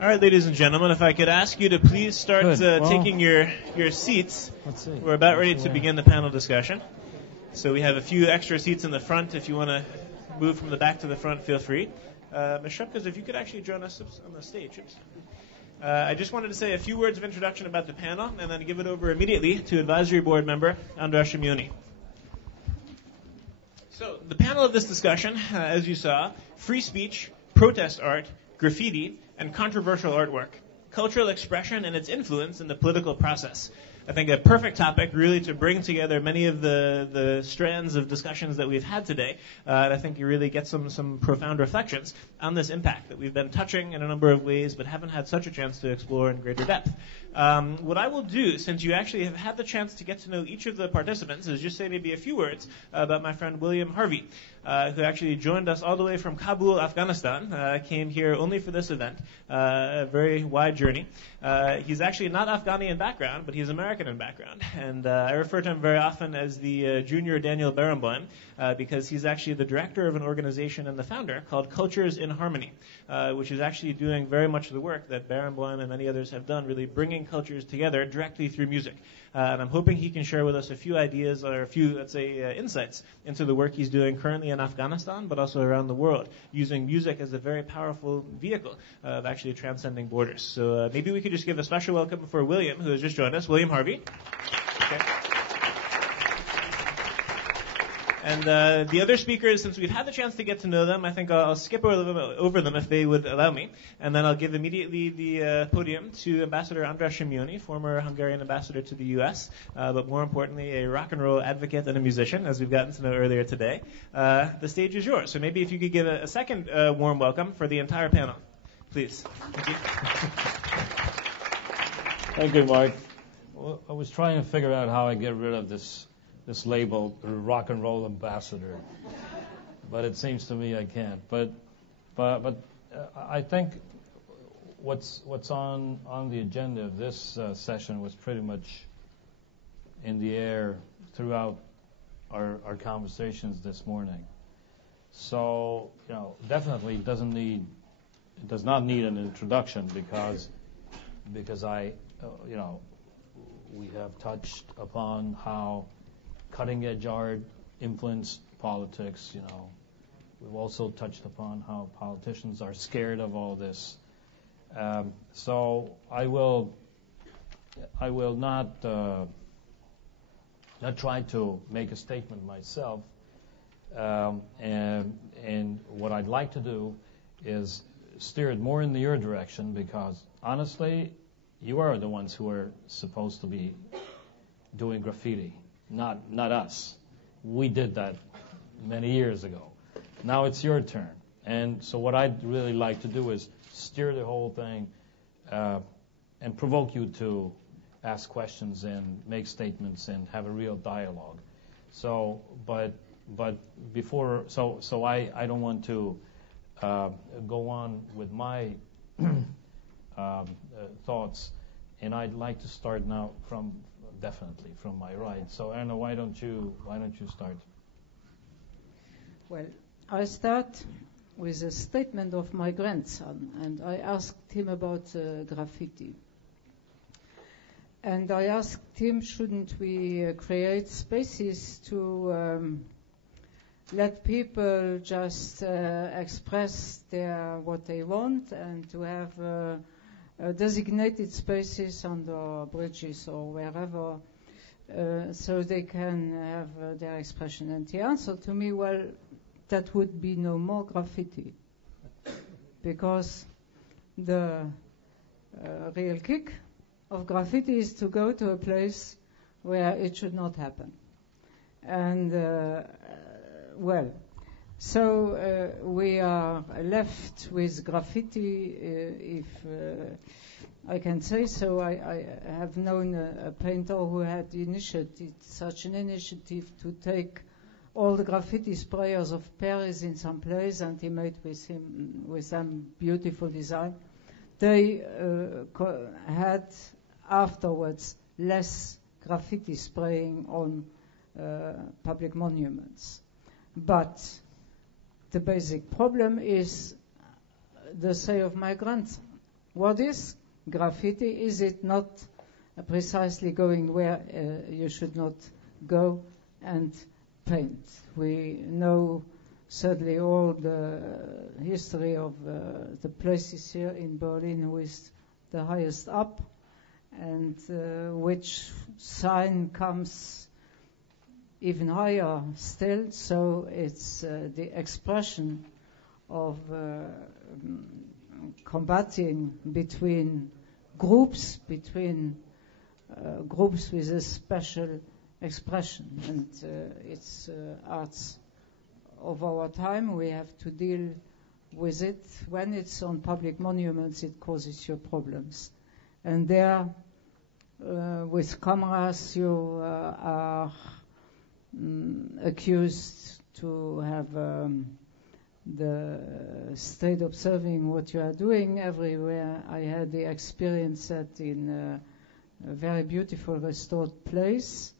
All right, ladies and gentlemen, if I could ask you to please start taking your seats. Let's see. We're about ready to begin the panel discussion. So we have a few extra seats in the front. If you want to move from the back to the front, feel free. Ms. Schoepges, if you could actually join us on the stage. I just wanted to say a few words of introduction about the panel and then give it over immediately to Advisory Board member András. So the panel of this discussion, as you saw, free speech, protest art, graffiti, and controversial artwork, cultural expression and its influence in the political process. I think a perfect topic really to bring together many of the strands of discussions that we've had today. And I think you really get some profound reflections on this impact that we've been touching in a number of ways but haven't had such a chance to explore in greater depth. What I will do, since you actually have had the chance to get to know each of the participants, is just say maybe a few words about my friend William Harvey, who actually joined us all the way from Kabul, Afghanistan, came here only for this event, a very wide journey. He's actually not Afghani in background, but he's American in background. And I refer to him very often as the junior Daniel Barenboim, because he's actually the director of an organization and the founder called Cultures in Harmony, which is actually doing very much the work that Barenboim and many others have done, really bringing cultures together directly through music. And I'm hoping he can share with us a few ideas or a few, let's say, insights into the work he's doing currently in Afghanistan, but also around the world, using music as a very powerful vehicle of actually transcending borders. So maybe we could just give a special welcome for William, who has just joined us. William Harvey. Okay. And the other speakers, since we've had the chance to get to know them, I think I'll skip over them if they would allow me. And then I'll give immediately the podium to Ambassador András Simonyi, former Hungarian ambassador to the U.S., but more importantly, a rock and roll advocate and a musician, as we've gotten to know earlier today. The stage is yours. So maybe if you could give a second warm welcome for the entire panel. Please. Thank you. Thank you, Mark. Well, I was trying to figure out how I get rid of this label, rock and roll ambassador, but it seems to me I can't. But I think what's on the agenda of this session was pretty much in the air throughout our conversations this morning. So definitely does not need an introduction because we have touched upon how cutting-edge art influenced politics. We've also touched upon how politicians are scared of all this. So I will not try to make a statement myself. And what I'd like to do is steer it more in your direction, because honestly, you are the ones who are supposed to be doing graffiti, not us. We did that many years ago. Now it's your turn. And so what I'd really like to do is steer the whole thing and provoke you to ask questions and make statements and have a real dialogue. So, but before, so I don't want to go on with my thoughts, and I'd like to start now definitely from my right. So Erna, why don't you start? Well, I start with a statement of my grandson, and I asked him about graffiti. And I asked him, shouldn't we create spaces to let people just express what they want, and to have designated spaces on the bridges or wherever, so they can have their expression. And he answered to me, well, that would be no more graffiti, because the real kick of graffiti is to go to a place where it should not happen. And so we are left with graffiti, if I can say so. I have known a painter who had initiated such an initiative to take all the graffiti sprayers of Paris in some place, and he made with them beautiful design. They had afterwards less graffiti spraying on public monuments. But the basic problem is the say of my grandson. what is graffiti? Is it not precisely going where you should not go and paint? We know certainly all the history of the places here in Berlin with the highest up, and which sign comes even higher still. So it's the expression of combating between groups with a special expression, and it's arts of our time. We have to deal with it. When it's on public monuments, it causes you problems. And there, with cameras, you are accused to have the state observing what you are doing everywhere. I had the experience that in a very beautiful restored place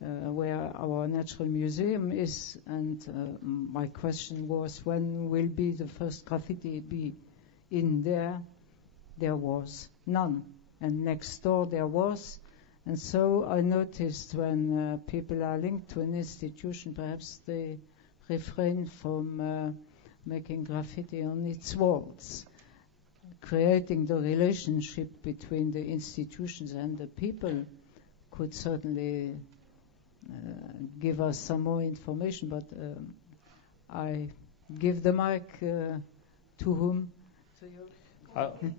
where our Natural Museum is, and my question was, when will be the first graffiti be in there? There was none, and next door there was. And so I noticed when people are linked to an institution, perhaps they refrain from making graffiti on its walls. Creating the relationship between the institutions and the people could certainly give us some more information, but I give the mic to whom? To you.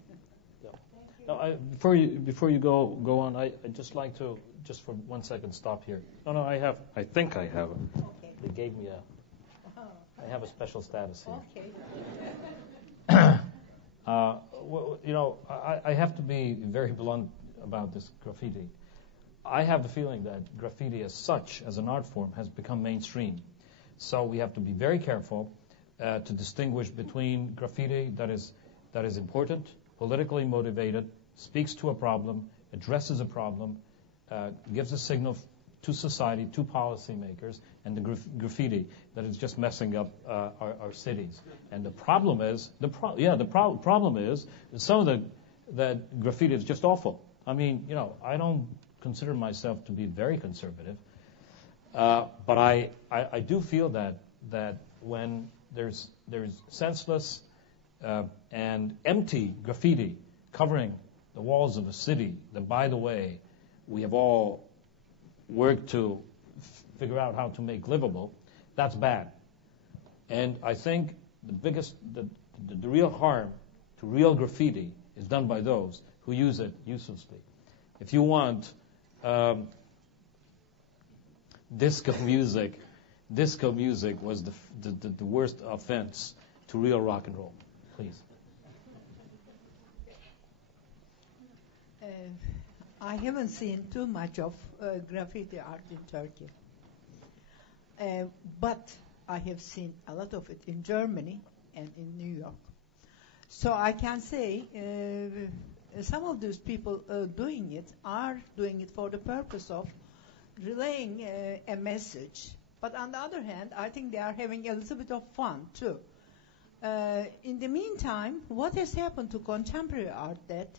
No, before you go on, I'd just like to just for 1 second stop here. No, I think I have. Okay. They gave me I have a special status here. Okay. I have to be very blunt about this graffiti. I have the feeling that graffiti as such, as an art form, has become mainstream. So we have to be very careful to distinguish between graffiti that is important, politically motivated, speaks to a problem, addresses a problem, gives a signal to society, to policymakers, and the graffiti that is just messing up our cities. And the problem is, problem is that some of that graffiti is just awful. I mean, I don't consider myself to be very conservative, but I do feel that when there's senseless and empty graffiti covering the walls of a city that, by the way, we have all worked to figure out how to make livable, that's bad. And I think the real harm to real graffiti is done by those who use it uselessly. If you want disco music was the worst offense to real rock and roll. Please. I haven't seen too much of graffiti art in Turkey. But I have seen a lot of it in Germany and in New York. So I can say some of those people doing it are doing it for the purpose of relaying a message. But on the other hand, I think they are having a little bit of fun too. In the meantime, what has happened to contemporary art that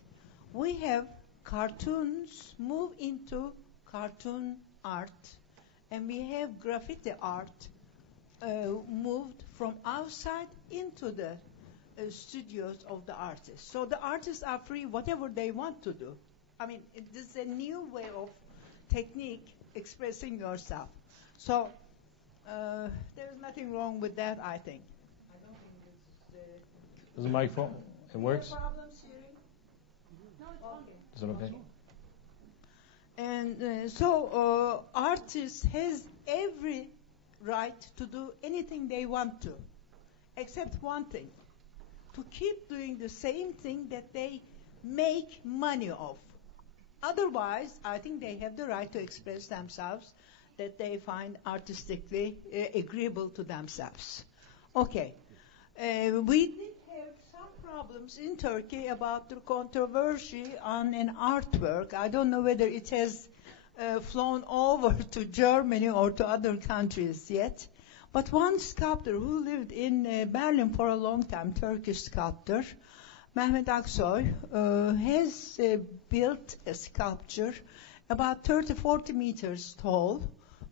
we have cartoons move into cartoon art, and we have graffiti art moved from outside into the studios of the artists. So the artists are free, whatever they want to do. I mean, this is a new way of technique expressing yourself. So there is nothing wrong with that, I think. I don't think it's... Is the microphone? It works? Problems hearing? No, it's okay. Is it okay? And so artists has every right to do anything they want to, except one thing, to keep doing the same thing that they make money of. Otherwise, I think they have the right to express themselves that they find artistically agreeable to themselves. Okay. We did have some problems in Turkey about the controversy on an artwork. I don't know whether it has flown over to Germany or to other countries yet. But one sculptor who lived in Berlin for a long time, Turkish sculptor, Mehmet Aksoy, has built a sculpture about 30-40 meters tall,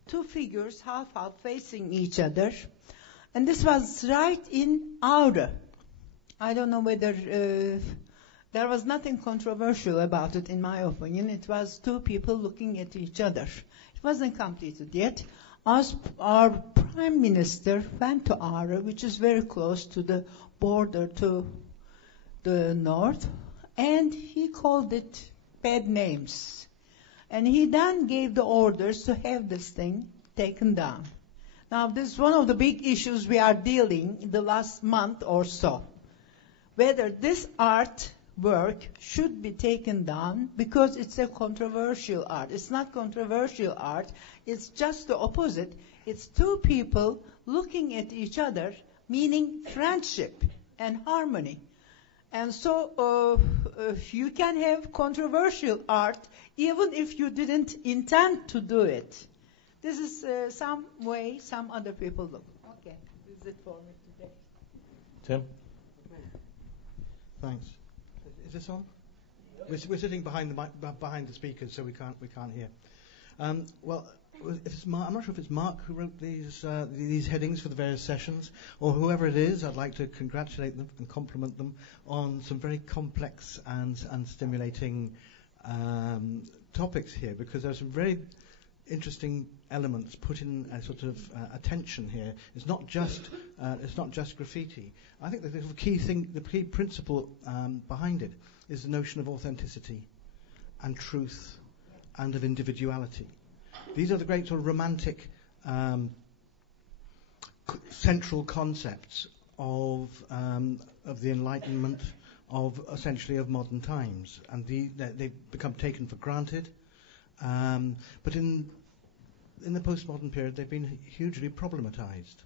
two figures half-half facing each other. And this was right in Aura. I don't know whether there was nothing controversial about it, in my opinion. It was two people looking at each other. It wasn't completed yet. Our Prime Minister went to Aura, which is very close to the border to the north, and he called it bad names. And he then gave the orders to have this thing taken down. Now, this is one of the big issues we are dealing in the last month or so. Whether this art work should be taken down because it's a controversial art. It's not controversial art. It's just the opposite. It's two people looking at each other, meaning friendship and harmony. And so you can have controversial art even if you didn't intend to do it. This is some way some other people look. Okay, this is it for me today. Tim? Thanks. Is this on? We're sitting behind the speakers, so we can't hear. Well, it's Mark, I'm not sure if it's Mark who wrote these headings for the various sessions, or whoever it is. I'd like to congratulate them and compliment them on some very complex and stimulating topics here, because there's some very interesting elements put in a sort of attention here. It's not just graffiti. I think the key principle behind it is the notion of authenticity and truth and of individuality. These are the great sort of romantic central concepts of the Enlightenment, essentially of modern times, and they've become taken for granted. But in the postmodern period, they've been hugely problematized.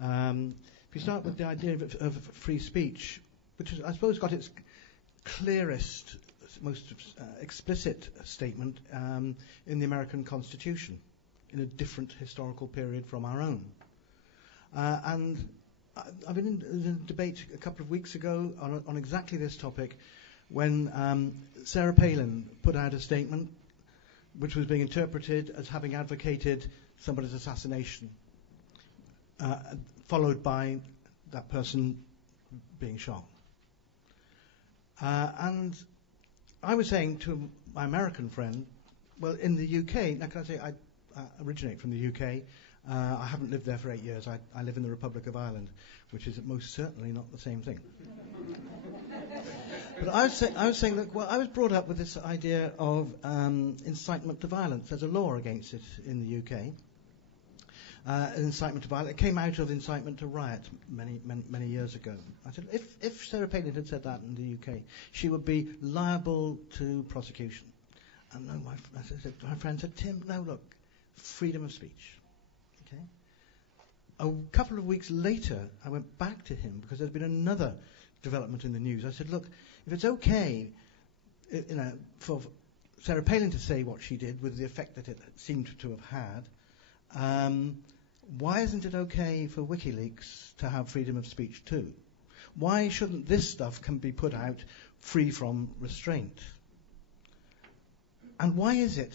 If you start with the idea of free speech, which is, I suppose, got its clearest, most explicit statement in the American Constitution, in a different historical period from our own. And I've been in a debate a couple of weeks ago on exactly this topic, when Sarah Palin put out a statement which was being interpreted as having advocated somebody's assassination, followed by that person being shot. And I was saying to my American friend, well, in the UK, now can I say I originate from the UK. I haven't lived there for 8 years. I live in the Republic of Ireland, which is most certainly not the same thing. But I was saying that, well, I was brought up with this idea of incitement to violence. There's a law against it in the UK. Incitement to violence. It came out of incitement to riot many years ago. I said, if Sarah Palin had said that in the UK, she would be liable to prosecution. And no, my friend said, Tim, no, look, freedom of speech. Okay. A couple of weeks later, I went back to him because there'd been another development in the news. I said, look, if it's okay, for Sarah Palin to say what she did with the effect that it seemed to have had, why isn't it okay for WikiLeaks to have freedom of speech too? Why shouldn't this stuff can be put out free from restraint? And why is it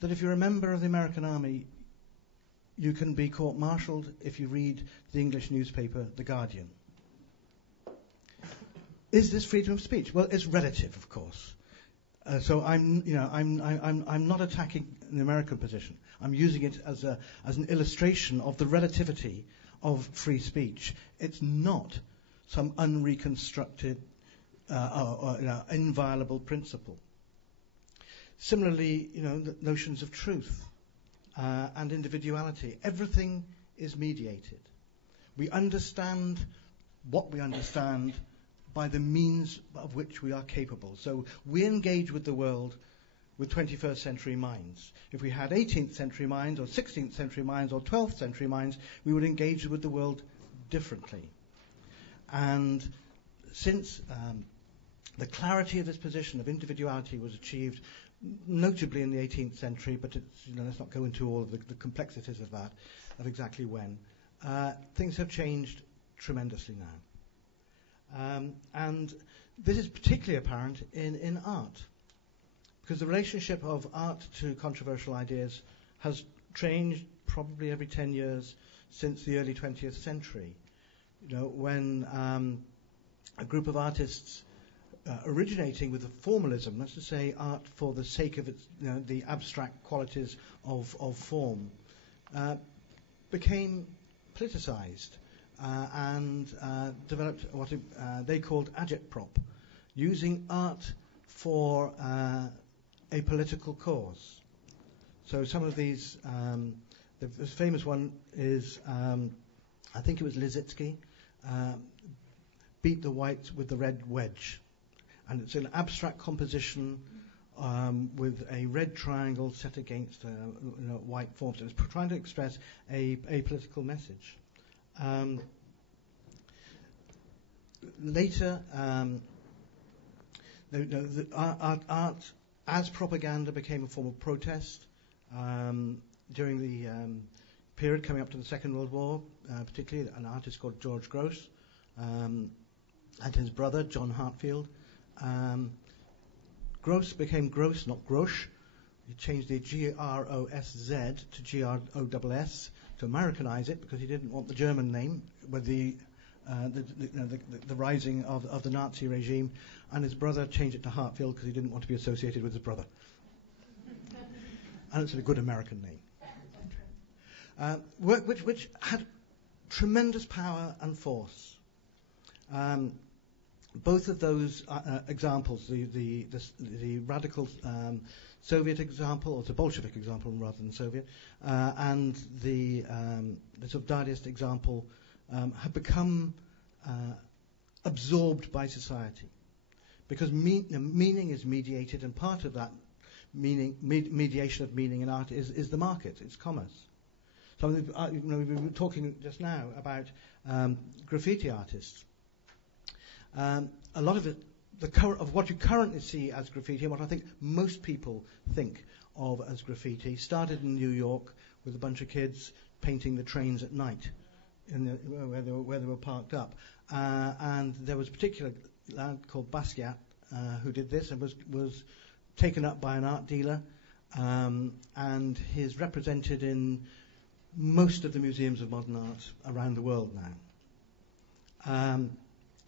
that if you're a member of the American Army, you can be court-martialed if you read the English newspaper The Guardian? Is this freedom of speech? Well, it's relative, of course. So I'm not attacking the American position. I'm using it as an illustration of the relativity of free speech. It's not some unreconstructed, inviolable principle. Similarly, the notions of truth and individuality. Everything is mediated. We understand what we understand by the means of which we are capable. So we engage with the world with 21st century minds. If we had 18th century minds or 16th century minds or 12th century minds, we would engage with the world differently. And since the clarity of this position of individuality was achieved notably in the 18th century, but let's not go into all of the complexities of that, of exactly when, things have changed tremendously now. And this is particularly apparent in art, because the relationship of art to controversial ideas has changed probably every 10 years since the early 20th century. You know, when a group of artists originating with a formalism, that's to say art for the sake of its, you know, the abstract qualities of form, became politicized and developed what they called agitprop, using art for a political cause. So some of these, the famous one is, I think it was Liszewski, beat the white with the red wedge. And it's an abstract composition with a red triangle set against white forms. And it's trying to express a political message. Later, art as propaganda became a form of protest during the period coming up to the Second World War, particularly an artist called George Grosz and his brother John Hartfield. Gross became Gross, not Grosz. He changed the G-R-O-S-Z to G-R-O-S-S to Americanize it because he didn't want the German name with the rising of the Nazi regime, and his brother changed it to Hartfield because he didn't want to be associated with his brother. And it's a good American name. Which had tremendous power and force. Both of those examples, the radical Soviet example, or the Bolshevik example rather than Soviet, and the sort of Dadaist example, have become absorbed by society, because meaning is mediated, and part of that mediation of meaning in art is the market, it's commerce. So we were talking just now about graffiti artists. A lot of it, of what you currently see as graffiti, and what I think most people think of as graffiti, started in New York with a bunch of kids painting the trains at night, where they were parked up. And there was a particular lad called Basquiat who did this and was taken up by an art dealer, and he's represented in most of the museums of modern art around the world now.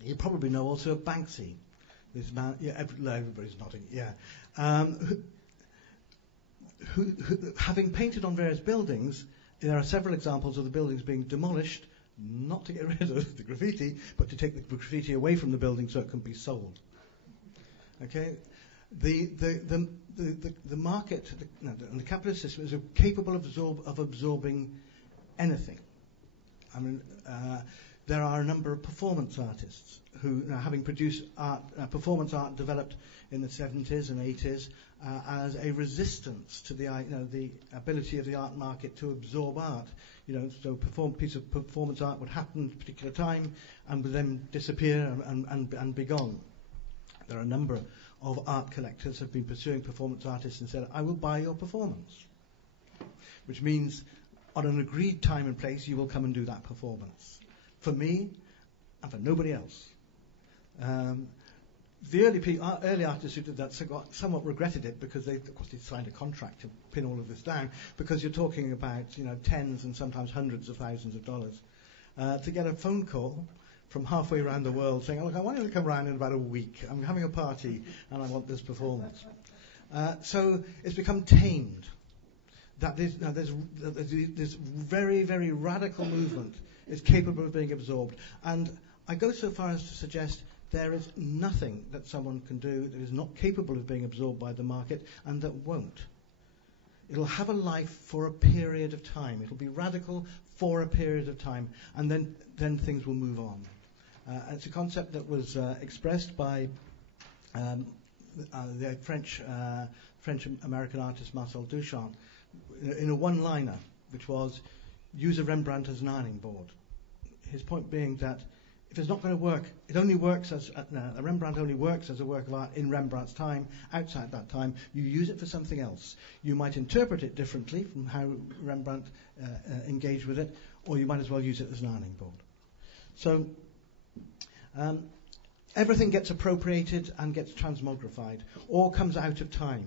You probably know also of Banksy. This man, yeah, everybody's nodding, yeah. Who, having painted on various buildings, there are several examples of the buildings being demolished, not to get rid of the graffiti, but to take the graffiti away from the building so it can be sold. Okay, the market and the capitalist system is capable of absorbing anything. I mean, there are a number of performance artists who, having produced art, performance art developed in the 70s and 80s as a resistance to the ability of the art market to absorb art. So piece of performance art would happen at a particular time and would then disappear and be gone. There are a number of art collectors who have been pursuing performance artists and said, I will buy your performance, which means on an agreed time and place you will come and do that performance. For me, and for nobody else. The early artists who did that somewhat regretted it because they signed a contract to pin all of this down, because you're talking about tens and sometimes hundreds of thousands of dollars. To get a phone call from halfway around the world saying, look, I want you to come around in about a week. I'm having a party and I want this performance. So it's become tamed. That there's this very, very radical movement is capable of being absorbed. And I go so far as to suggest there is nothing that someone can do that is not capable of being absorbed by the market and that won't. It'll have a life for a period of time. It'll be radical for a period of time, and then things will move on. It's a concept that was expressed by the French-American artist Marcel Duchamp in a one-liner, which was, use a Rembrandt as an ironing board. His point being that if it's not going to work, it only works as a Rembrandt only works as a work of art in Rembrandt's time. Outside that time, you use it for something else. You might interpret it differently from how Rembrandt engaged with it, or you might as well use it as an ironing board. So everything gets appropriated and gets transmogrified, or comes out of time.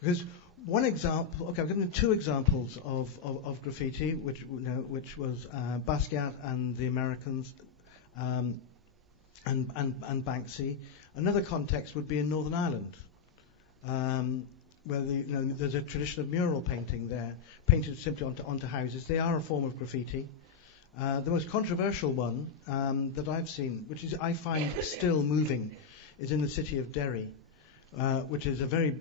Because one example, I've given you two examples of graffiti, which was Basquiat and the Americans, and Banksy. Another context would be in Northern Ireland, where there's a tradition of mural painting there, painted simply onto houses. They are a form of graffiti. The most controversial one that I've seen, which is I find still moving, is in the city of Derry, which is a very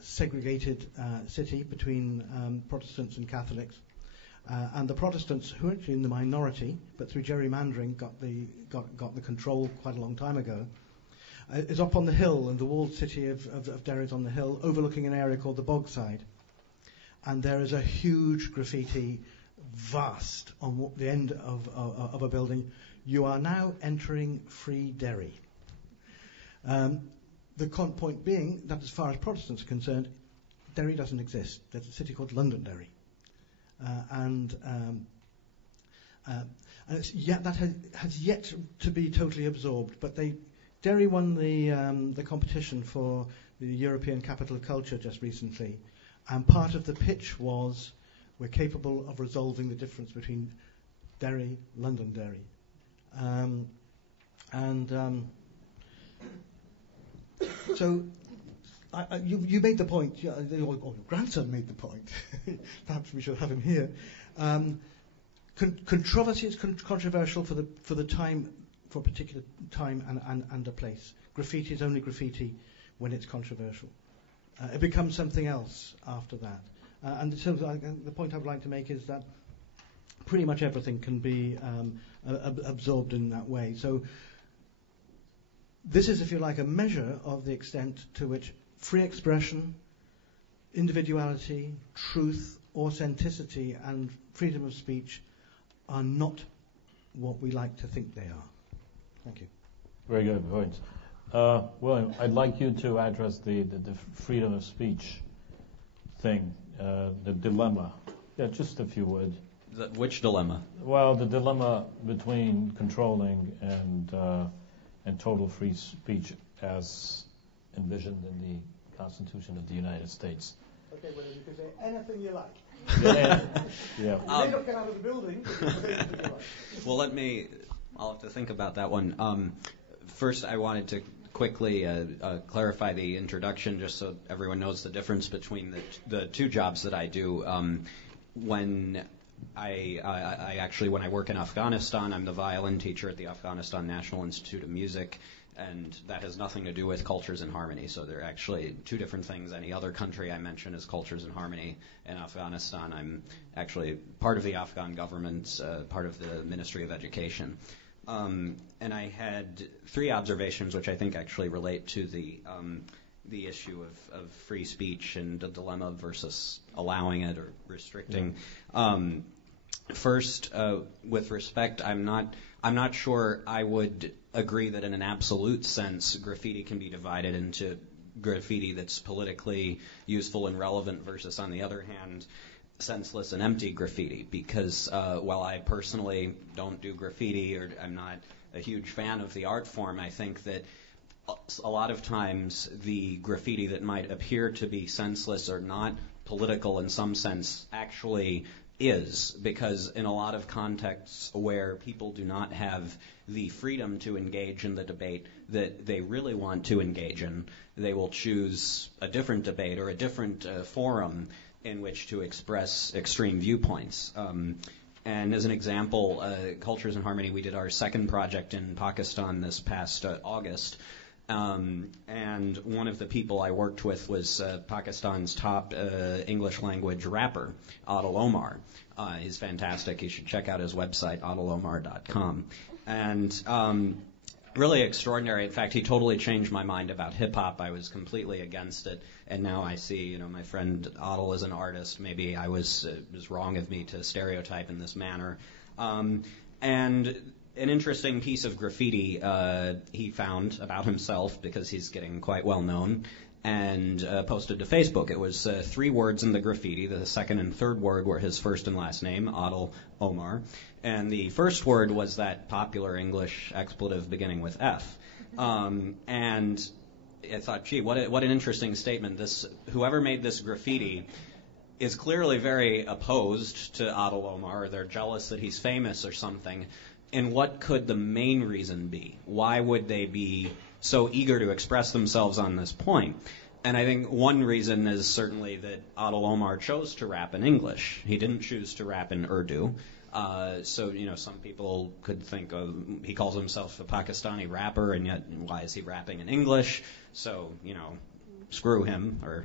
segregated city between Protestants and Catholics. And the Protestants, who are actually in the minority, but through gerrymandering got the control quite a long time ago, is up on the hill, and the walled city of Derry is on the hill, overlooking an area called the Bogside. And there is a huge graffiti, vast, on the end of a building. You are now entering free Derry. The point being that as far as Protestants are concerned, Derry doesn't exist. There's a city called Londonderry. And that has yet to be totally absorbed. But Derry won the competition for the European Capital of Culture just recently. And part of the pitch was, we're capable of resolving the difference between Derry, Londonderry. So you made the point, or your grandson made the point. Perhaps we should have him here. Controversy is controversial for the time, for a particular time and a place. Graffiti is only graffiti when it's controversial. It becomes something else after that. And so the point I would like to make is that pretty much everything can be absorbed in that way. So this is, if you like, a measure of the extent to which free expression, individuality, truth, authenticity, and freedom of speech are not what we like to think they are. Thank you. Very good point. William, I'd like you to address the freedom of speech thing, the dilemma. Yeah, just a few words. Which dilemma? Well, the dilemma between controlling and total free speech as envisioned in the Constitution of the United States. Okay, well, you can say anything you like. Yeah. You may not get out of the building, but you can say anything you like. Well, I'll have to think about that one. First, I wanted to quickly clarify the introduction, just so everyone knows the difference between the two jobs that I do. When I work in Afghanistan, I'm the violin teacher at the Afghanistan National Institute of Music, and that has nothing to do with Cultures in Harmony. So they're actually two different things. Any other country I mention is Cultures in Harmony. In Afghanistan, I'm actually part of the Afghan government, part of the Ministry of Education. And I had three observations which I think actually relate to the issue of free speech and the dilemma versus allowing it or restricting. First, with respect, I'm not sure I would agree that in an absolute sense graffiti can be divided into graffiti that's politically useful and relevant versus, on the other hand, senseless and empty graffiti, because while I personally don't do graffiti or I'm not a huge fan of the art form, I think that a lot of times the graffiti that might appear to be senseless or not political in some sense actually is, because in a lot of contexts where people do not have the freedom to engage in the debate that they really want to engage in, they will choose a different debate or a different forum in which to express extreme viewpoints. And as an example, Cultures in Harmony, we did our second project in Pakistan this past August. And one of the people I worked with was Pakistan's top English language rapper, Adil Omar. He's fantastic. You should check out his website, adilomar.com. And really extraordinary. In fact, he totally changed my mind about hip-hop. I was completely against it. And now I see, my friend Adil is an artist. Maybe it was wrong of me to stereotype in this manner. And an interesting piece of graffiti he found about himself, because he's getting quite well known, and posted to Facebook. It was 3 words in the graffiti. The second and third word were his first and last name, Adil Omar. And the first word was that popular English expletive beginning with F. And I thought, gee, what an interesting statement. Whoever made this graffiti is clearly very opposed to Adil Omar, or they're jealous that he's famous or something. And what could the main reason be? Why would they be so eager to express themselves on this point? And I think one reason is certainly that Adil Omar chose to rap in English. He didn't choose to rap in Urdu. So, some people could think he calls himself a Pakistani rapper, and yet why is he rapping in English? So, screw him, or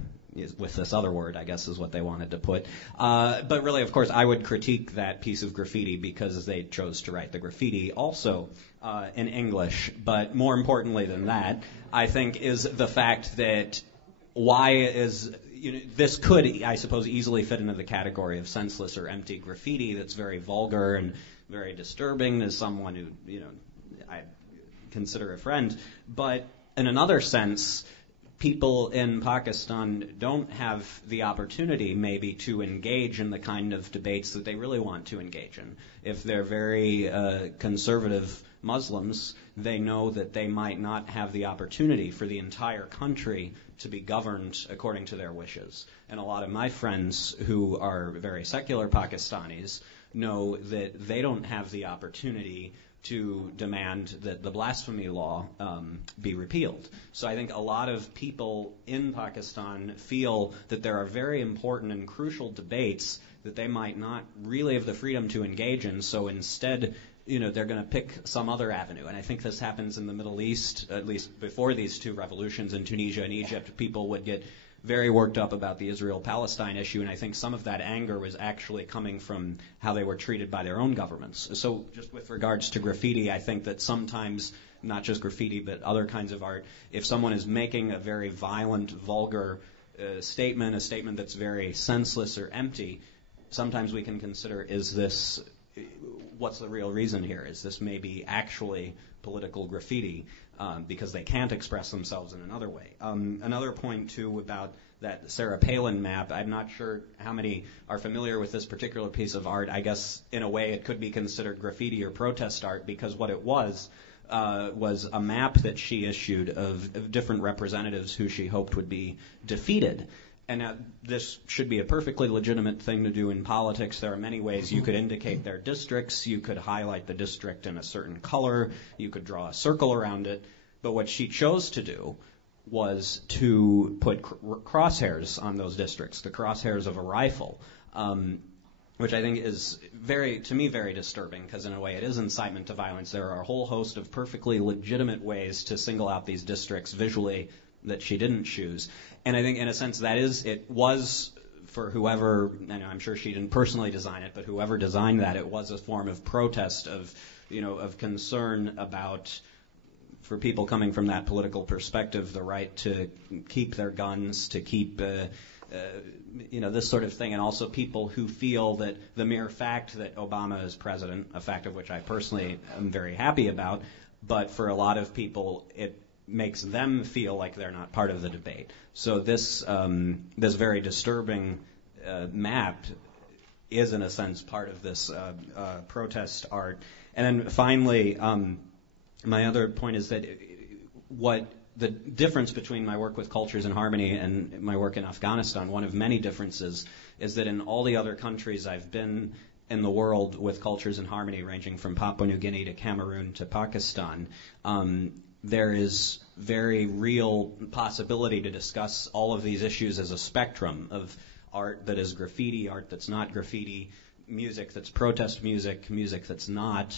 with this other word, I guess is what they wanted to put. But really, of course, I would critique that piece of graffiti because they chose to write the graffiti also in English. But more importantly than that, I think, is the fact that this could, I suppose, easily fit into the category of senseless or empty graffiti that's very vulgar and very disturbing as someone who, I consider a friend. But in another sense, people in Pakistan don't have the opportunity maybe to engage in the kind of debates that they really want to engage in. If they're very conservative Muslims, they know that they might not have the opportunity for the entire country to be governed according to their wishes. And a lot of my friends who are very secular Pakistanis know that they don't have the opportunity to demand that the blasphemy law be repealed. So I think a lot of people in Pakistan feel that there are very important and crucial debates that they might not really have the freedom to engage in. So instead, they're going to pick some other avenue. And I think this happens in the Middle East, at least before these two revolutions in Tunisia and Egypt. People would get very worked up about the Israel-Palestine issue, and I think some of that anger was actually coming from how they were treated by their own governments. So just with regards to graffiti, I think that sometimes, not just graffiti, but other kinds of art, if someone is making a very violent, vulgar statement, a statement that's very senseless or empty, sometimes we can consider, what's the real reason here? Is this maybe actually political graffiti because they can't express themselves in another way? Another point, too, about that Sarah Palin map, I'm not sure how many are familiar with this particular piece of art. I guess, in a way, it could be considered graffiti or protest art because what it was a map that she issued of different representatives who she hoped would be defeated. And now, this should be a perfectly legitimate thing to do in politics. There are many ways you could indicate their districts. You could highlight the district in a certain color. You could draw a circle around it. But what she chose to do was to put crosshairs on those districts, the crosshairs of a rifle, which I think is to me, very disturbing because in a way it is incitement to violence. There are a whole host of perfectly legitimate ways to single out these districts visually that she didn't choose. And I think, in a sense, it was for whoever, and I'm sure she didn't personally design it, but whoever designed that, it was a form of protest, of concern about, for people coming from that political perspective, the right to keep their guns, to keep, this sort of thing, and also people who feel that the mere fact that Obama is president, a fact of which I personally am very happy about, but for a lot of people, it makes them feel like they're not part of the debate. So this very disturbing map is, in a sense, part of this protest art. And then finally, my other point is that what the difference between my work with Cultures in Harmony and my work in Afghanistan, one of many differences, is that in all the other countries I've been in the world with Cultures in Harmony, ranging from Papua New Guinea to Cameroon to Pakistan, there is very real possibility to discuss all of these issues as a spectrum of art that is graffiti, art that's not graffiti, music that's protest music, music that's not,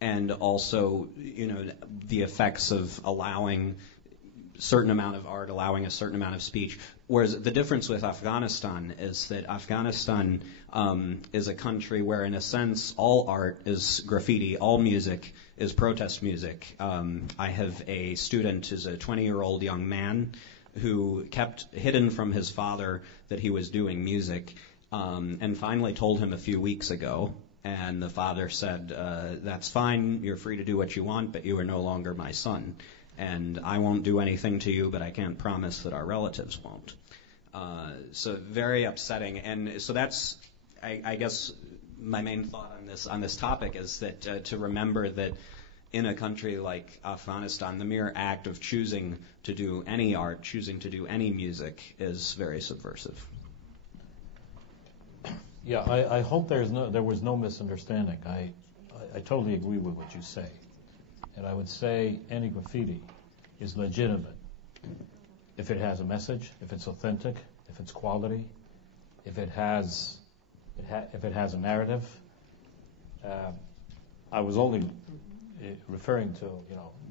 and also, the effects of allowing a certain amount of art, allowing a certain amount of speech. Whereas the difference with Afghanistan is that Afghanistan is a country where, in a sense, all art is graffiti, all music is protest music. I have a student who's a 20-year-old young man who kept hidden from his father that he was doing music, and finally told him a few weeks ago. And the father said, that's fine, you're free to do what you want, but you are no longer my son. And I won't do anything to you, but I can't promise that our relatives won't. So very upsetting. And so that's, I guess, my main thought on this topic is that to remember that in a country like Afghanistan, the mere act of choosing to do any art, choosing to do any music, is very subversive. Yeah, I hope there was no misunderstanding. I totally agree with what you say. And I would say any graffiti is legitimate if it has a message, if it's authentic, if it's quality, if it has a narrative. I was only referring to,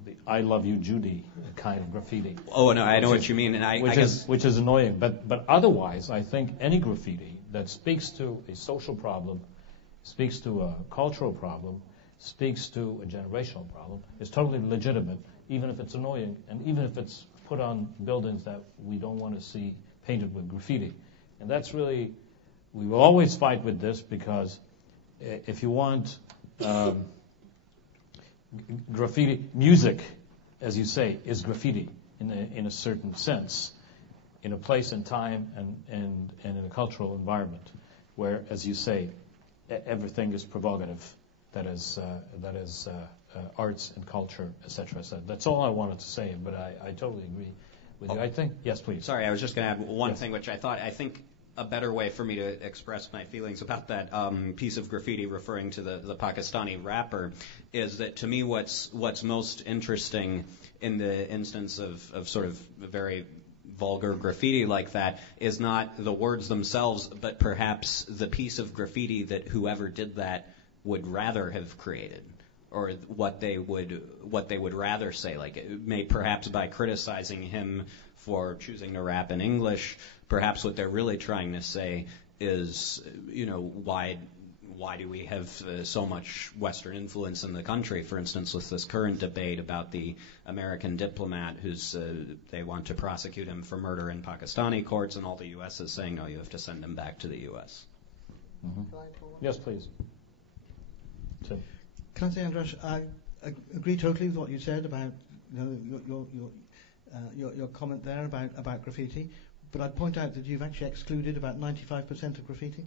the "I love you, Judy" kind of graffiti. Oh no, I know what you mean, and which is annoying. But otherwise, I think any graffiti that speaks to a social problem, speaks to a cultural problem, speaks to a generational problem, is totally legitimate, even if it's annoying, and even if it's put on buildings that we don't want to see painted with graffiti. And that's really, we will always fight with this, because if you want graffiti, music, as you say, is graffiti in a certain sense, in a place and time and in a cultural environment where, as you say, everything is provocative. That is arts and culture, etc., etc. That's all I wanted to say, but I totally agree with you. I think, yes, please. Sorry, I was just going to add one thing, which I think a better way for me to express my feelings about that piece of graffiti referring to the Pakistani rapper is that, to me, what's most interesting in the instance of sort of very vulgar graffiti like that is not the words themselves, but perhaps the piece of graffiti that whoever did that would rather have created, or what they would rather say. Like, it may, perhaps by criticizing him for choosing to rap in English, perhaps what they're really trying to say is, why do we have so much Western influence in the country? For instance, with this current debate about the American diplomat who's they want to prosecute him for murder in Pakistani courts, and all the U.S. is saying, no, you have to send him back to the U.S. Mm-hmm. Yes, please. Tim. Can I say, András, I agree totally with what you said about your comment there about graffiti, but I'd point out that you've actually excluded about 95% of graffiti.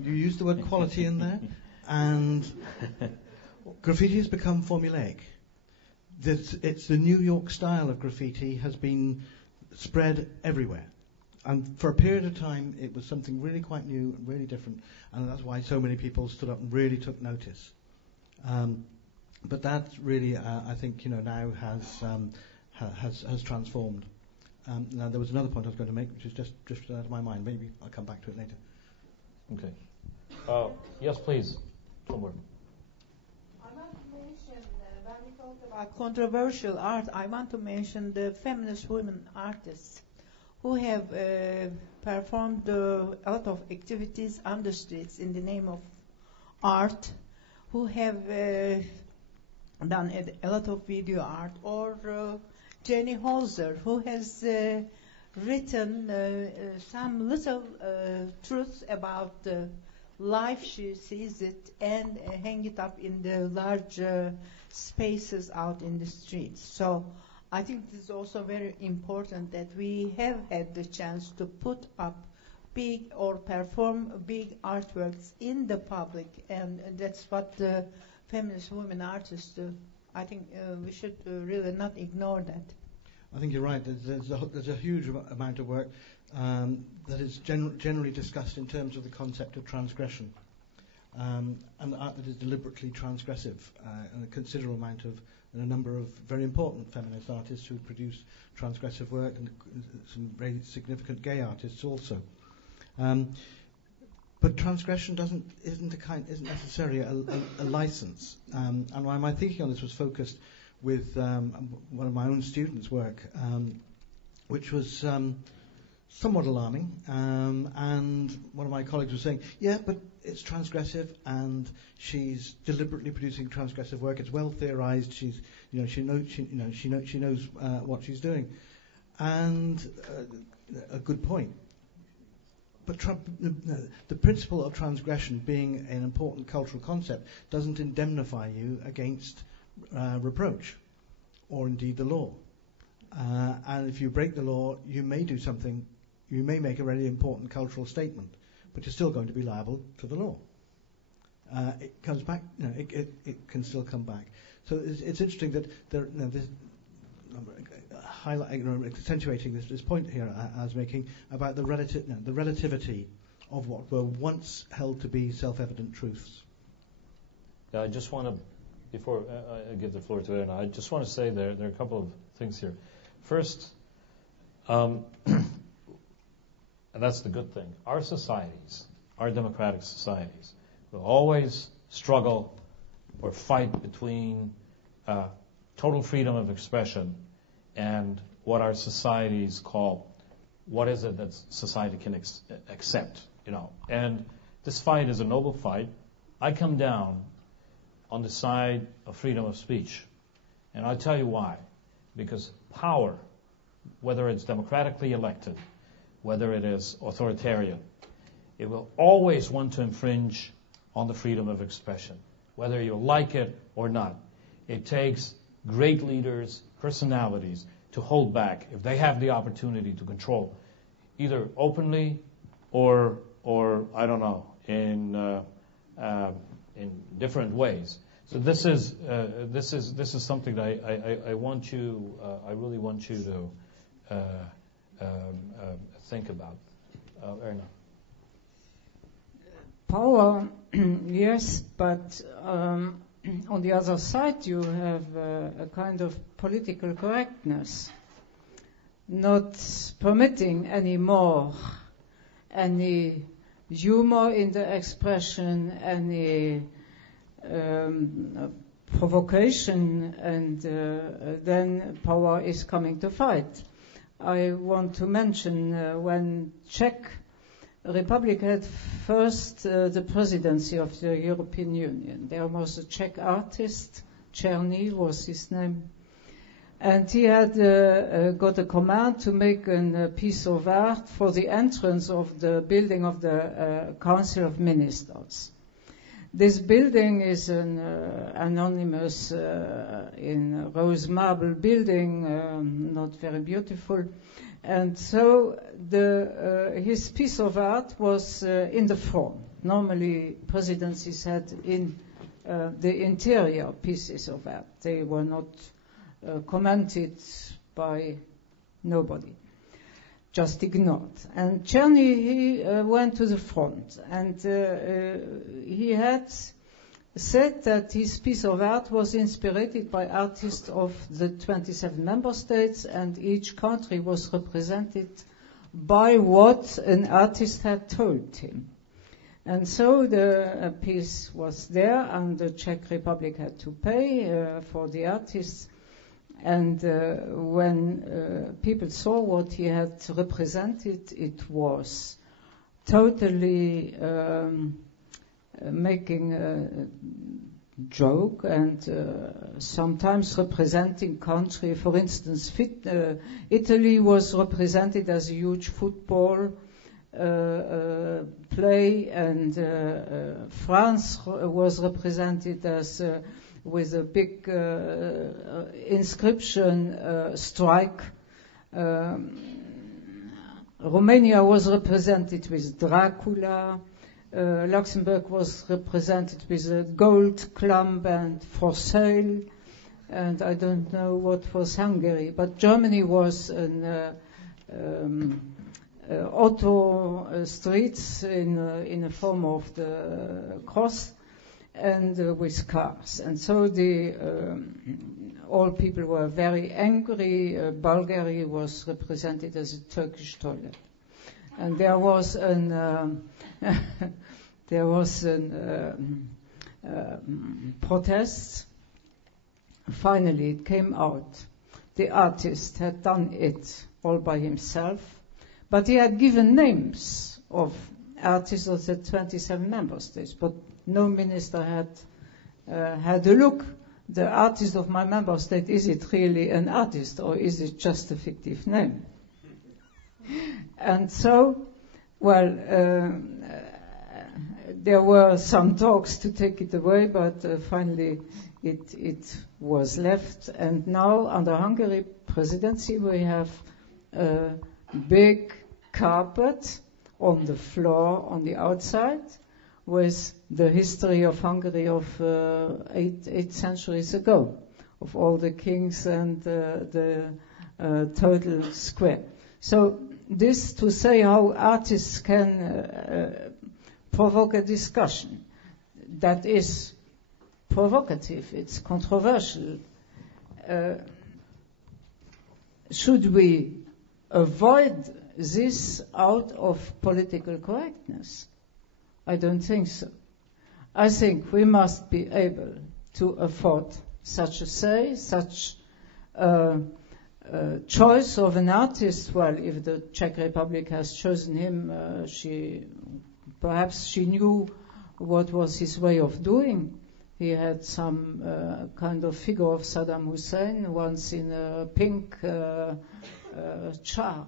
You used the word quality in there, and graffiti has become formulaic. It's the New York style of graffiti has been spread everywhere. And for a period of time, it was something really quite new, really different, and that's why so many people stood up and really took notice. But that really, I think, now has transformed. Now, there was another point I was going to make, which is just drifted out of my mind. Maybe I'll come back to it later. Okay. Yes, please. Tomur. I want to mention, when we talk about controversial art, I want to mention the feminist women artists who have performed a lot of activities on the streets in the name of art, who have done a lot of video art, or Jenny Holzer, who has written some little truths about life. She sees it and hang it up in the large spaces out in the streets. So I think this is also very important that we have had the chance to put up big or perform big artworks in the public, and that's what the feminist women artists do. I think we should really not ignore that. I think you're right. There's a huge amount of work that is generally discussed in terms of the concept of transgression, and art that is deliberately transgressive, and a considerable amount of, and a number of very important feminist artists who produce transgressive work, and some very significant gay artists also. But transgression isn't necessarily a license. And why my thinking on this was focused with one of my own students' work, which was somewhat alarming. And one of my colleagues was saying, "Yeah, but it's transgressive, and she's deliberately producing transgressive work. It's well theorized. She knows what she's doing." And a good point. But the principle of transgression being an important cultural concept doesn't indemnify you against reproach, or indeed the law. And if you break the law, you may do something, you may make a really important cultural statement, but you're still going to be liable to the law. It comes back, it can still come back. So it's interesting that accentuating this point here I was making about the relativity of what were once held to be self-evident truths. I just want to, before I give the floor to Erna, I just want to say there are a couple of things here. First, and that's the good thing, our societies, our democratic societies, will always struggle or fight between total freedom of expression and what our societies call, what is it that society can accept, And this fight is a noble fight. I come down on the side of freedom of speech. And I'll tell you why. Because power, whether it's democratically elected, whether it is authoritarian, it will always want to infringe on the freedom of expression, whether you like it or not. It takes great leaders, personalities, to hold back if they have the opportunity to control, either openly or I don't know, in different ways. So this is something that I want you, I really want you to think about. Erna. Power, yes, but on the other side you have a kind of political correctness, not permitting anymore any humor in the expression, any provocation, and then power is coming to fight. I want to mention when Czech Republic had first the presidency of the European Union. There was a Czech artist, Czerny was his name, and he had got a command to make a piece of art for the entrance of the building of the Council of Ministers. This building is an anonymous in rose marble building, not very beautiful. And so his piece of art was in the front. Normally, presidencies had in the interior pieces of art. They were not commented by nobody, just ignored. And Czerny, he went to the front, and he had said that his piece of art was inspired by artists of the 27 member states, and each country was represented by what an artist had told him. And so the piece was there, and the Czech Republic had to pay for the artists. And when people saw what he had represented, it was totally making a joke and sometimes representing country. For instance, Italy was represented as a huge football play, and France was represented as with a big inscription, strike. Romania was represented with Dracula. Luxembourg was represented with a gold clump and for sale, and I don't know what was Hungary, but Germany was an auto streets in a form of the cross and with cars, and so all people were very angry. Bulgaria was represented as a Turkish toilet, and there was an protest. Finally, it came out. The artist had done it all by himself, but he had given names of artists of the 27 member states, but no minister had a look. The artist of my member state, is it really an artist or is it just a fictive name? And so, there were some talks to take it away, but finally it was left. And now, under Hungary presidency, we have a big carpet on the floor on the outside with the history of Hungary of 8 centuries ago, of all the kings and the total square. So this to say how artists can provoke a discussion that is provocative, it's controversial. Should we avoid this out of political correctness? I don't think so. I think we must be able to afford such a say, such choice of an artist. Well, if the Czech Republic has chosen him, perhaps she knew what was his way of doing. He had some kind of figure of Saddam Hussein once in a pink char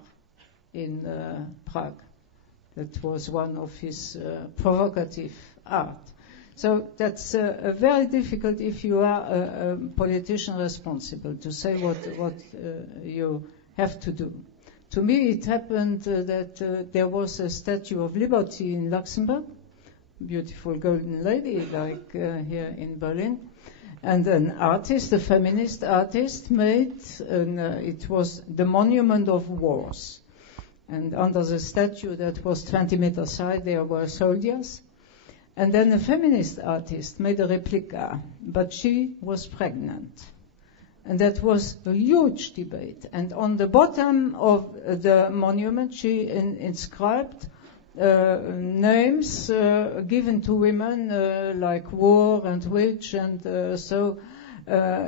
in Prague. That was one of his provocative art. So that's very difficult if you are a politician responsible to say what you have to do. To me, it happened that there was a Statue of Liberty in Luxembourg, beautiful golden lady like here in Berlin, and an artist, a feminist artist, made it was the monument of wars. And under the statue that was 20 meters high, there were soldiers. And then a feminist artist made a replica, but she was pregnant. And that was a huge debate. And on the bottom of the monument, she inscribed names given to women like war and witch and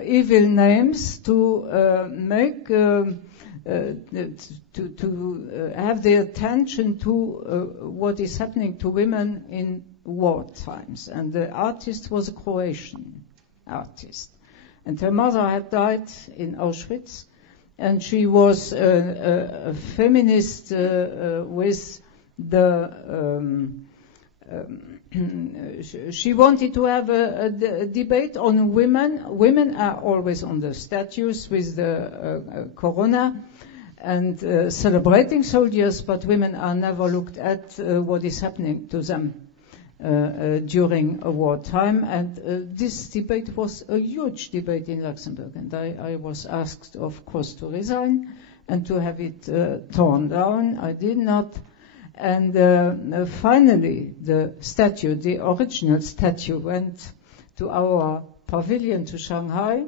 evil names to make to have the attention to what is happening to women in war times. And the artist was a Croatian artist. And her mother had died in Auschwitz, and she was a feminist with the... she wanted to have a debate on women. Women are always on the statues with the corona and celebrating soldiers, but women are never looked at what is happening to them during a wartime. And this debate was a huge debate in Luxembourg, and I was asked, of course, to resign and to have it torn down. I did not. And finally, the statue, the original statue, went to our pavilion to Shanghai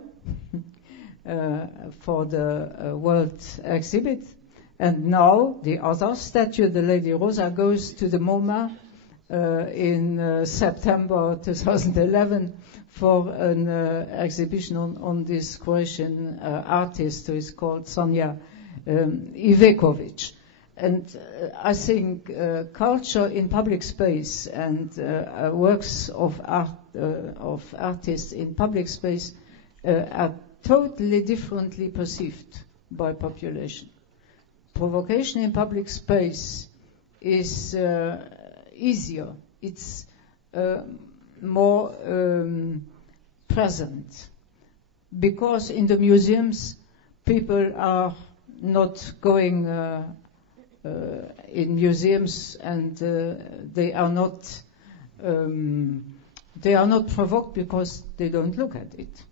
for the World Exhibit. And now the other statue, the Lady Rosa, goes to the MoMA in September 2011 for an exhibition on this Croatian artist who is called Sonja Ivekovic. And I think culture in public space and works of art of artists in public space are totally differently perceived by population. Provocation in public space is easier. It's more present, because in the museums people are not going in museums, and they are not provoked because they don't look at it.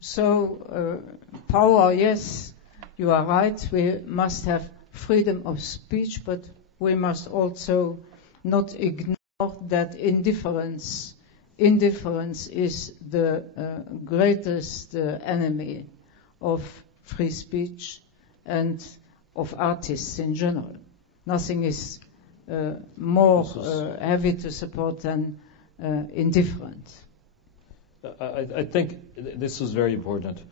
So power, yes, you are right. We must have freedom of speech, but we must also not ignore that indifference is the greatest enemy of free speech and of artists in general. Nothing is more heavy to support than indifference. I think this is very important.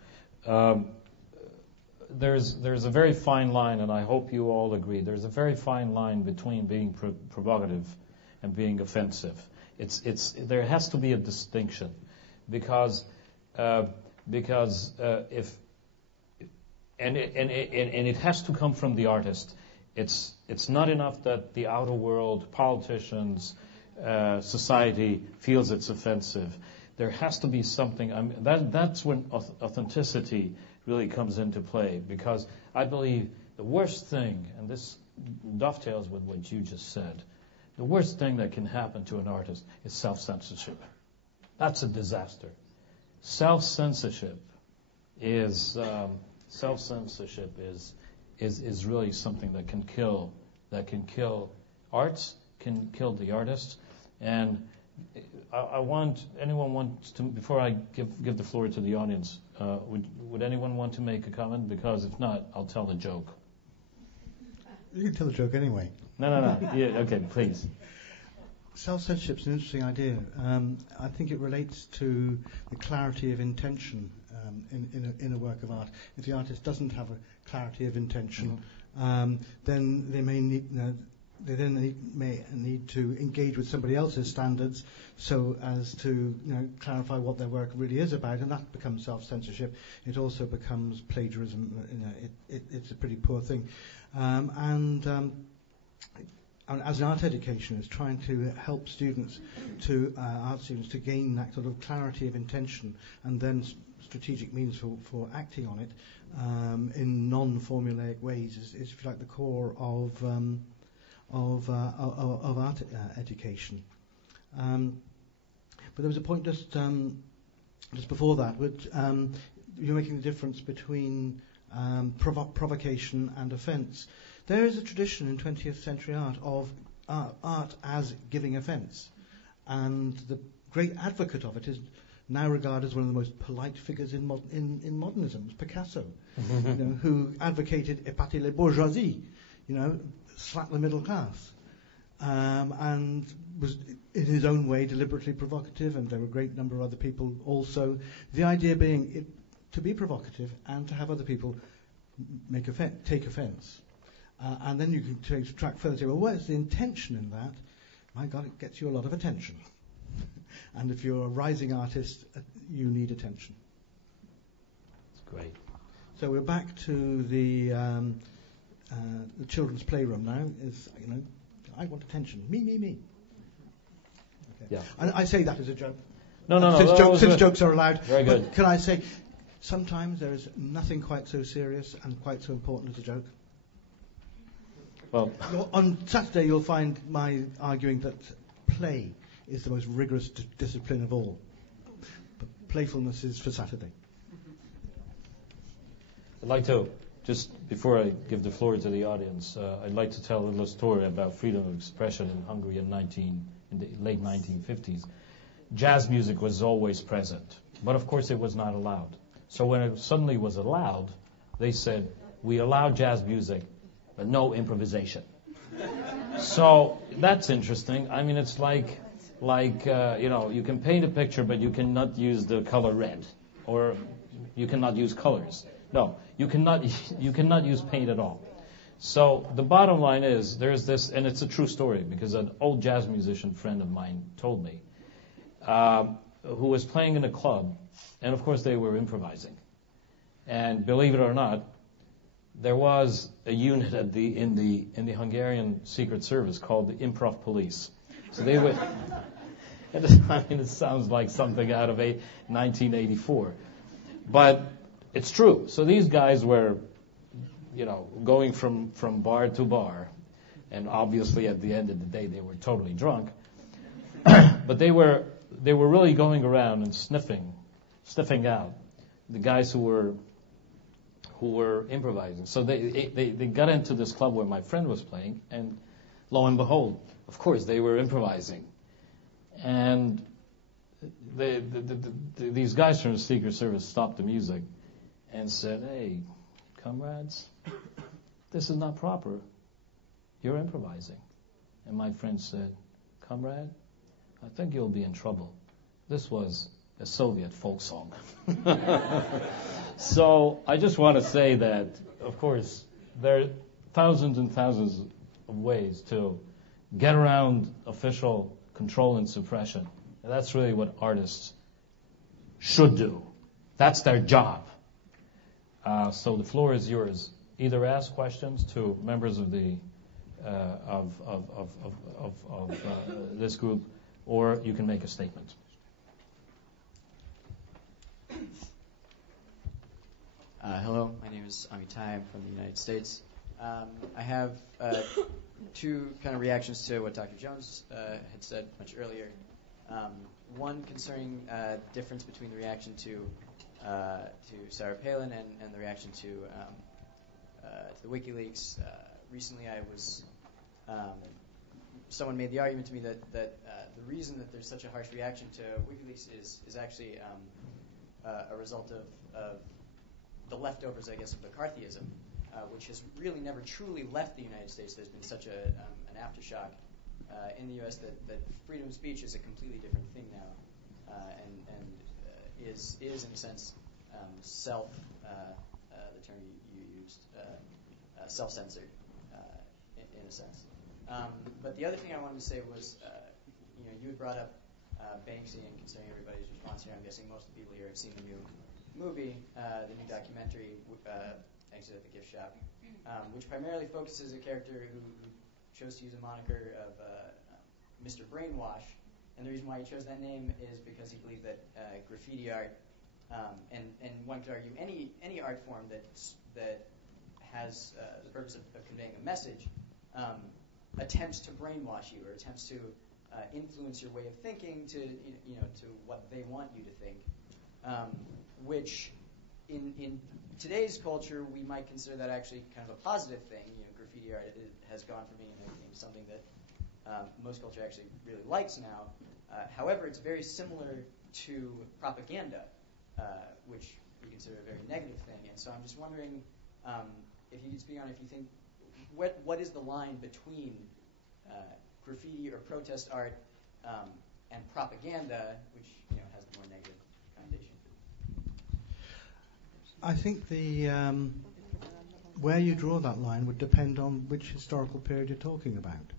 There's a very fine line, and I hope you all agree. There's a very fine line between being provocative and being offensive. There has to be a distinction, because if it has to come from the artist. It's not enough that the outer world, politicians, society feels it's offensive. There has to be something. I mean, that's when authenticity really comes into play, because I believe the worst thing, and this dovetails with what you just said, The worst thing that can happen to an artist is self-censorship. That's a disaster. Self-censorship is really something that can kill arts, can kill the artists. And anyone wants to, before I give the floor to the audience, would anyone want to make a comment? Because if not, I'll tell the joke. You can tell the joke anyway. No. Yeah, okay, please. Self-censorship is an interesting idea. I think it relates to the clarity of intention in a work of art. If the artist doesn't have a clarity of intention, then they may need, may need to engage with somebody else's standards so as to clarify what their work really is about, and that becomes self-censorship. It also becomes plagiarism. It's a pretty poor thing. As an art educationist, trying to help students, art students, to gain that sort of clarity of intention and then strategic means for acting on it in non-formulaic ways is, if you like, the core of art education. But there was a point just before that, which you're making the difference between provocation and offence. There is a tradition in 20th century art of art as giving offence, and the great advocate of it is now regarded as one of the most polite figures in modernism, Picasso, who advocated épater les bourgeoisie, slap the middle class, and was in his own way deliberately provocative, and there were a great number of other people also. The idea being to be provocative and to have other people take offence. And then you can track further and say, well, where's the intention in that? My God, it gets you a lot of attention. And if you're a rising artist, you need attention. That's great. So we're back to the children's playroom now. I want attention. Me. Okay. Yeah. I say that as a joke. No. Since jokes are allowed. Very good. But can I say, sometimes there is nothing quite so serious and quite so important as a joke. Well, on Saturday you'll find my arguing that play is the most rigorous discipline of all. But playfulness is for Saturday. I'd like to, just before I give the floor to the audience, I'd like to tell a little story about freedom of expression in Hungary in the late 1950s. Jazz music was always present, but of course it was not allowed. So when it suddenly was allowed, they said, we allow jazz music, but no improvisation. So that's interesting. I mean, it's like you can paint a picture, but you cannot use the color red, or you cannot use colors. No, you cannot use paint at all. So the bottom line is, there's this, and it's a true story because an old jazz musician friend of mine told me, who was playing in a club, and of course they were improvising. And believe it or not, there was a unit in the Hungarian Secret Service called the Improv Police. So they would. I mean, it sounds like something out of 1984, but it's true. So these guys were, going from bar to bar, and obviously at the end of the day they were totally drunk. But they were really going around and sniffing out the guys who were improvising. So they got into this club where my friend was playing, and lo and behold, of course, they were improvising. And these guys from the Secret Service stopped the music and said, "Hey, comrades, this is not proper. You're improvising." And my friend said, "Comrade, I think you'll be in trouble. This was a Soviet folk song." So I just want to say that, of course, there are thousands and thousands of ways to get around official control and suppression. And that's really what artists should do. That's their job. So the floor is yours. Either ask questions to members of the this group, or you can make a statement. Hello, my name is Amitai. I'm from the United States. I have two kind of reactions to what Dr. Jones had said much earlier. One concerning difference between the reaction to Sarah Palin and the reaction to the WikiLeaks. Recently, someone made the argument to me that the reason that there's such a harsh reaction to WikiLeaks is actually a result of the leftovers, I guess, of McCarthyism, which has really never truly left the United States. There's been such an aftershock in the U.S. that freedom of speech is a completely different thing now, and is in a sense the term you used, self-censored in a sense. But the other thing I wanted to say was, you had brought up Banksy, and considering everybody's response here, I'm guessing most of the people here have seen the new movie, the new documentary, Exit at the Gift Shop, which primarily focuses a character who chose to use a moniker of Mr. Brainwash, and the reason why he chose that name is because he believed that graffiti art, and one could argue any art form that has the purpose of conveying a message, attempts to brainwash you or attempts to influence your way of thinking to what they want you to think, which in today's culture we might consider that actually kind of a positive thing. Graffiti art has gone from being something that most culture actually really likes now. However, it's very similar to propaganda, which we consider a very negative thing. And so I'm just wondering if you could speak on if you think what is the line between graffiti or protest art and propaganda, which has the more negative connotation. I think where you draw that line would depend on which historical period you're talking about,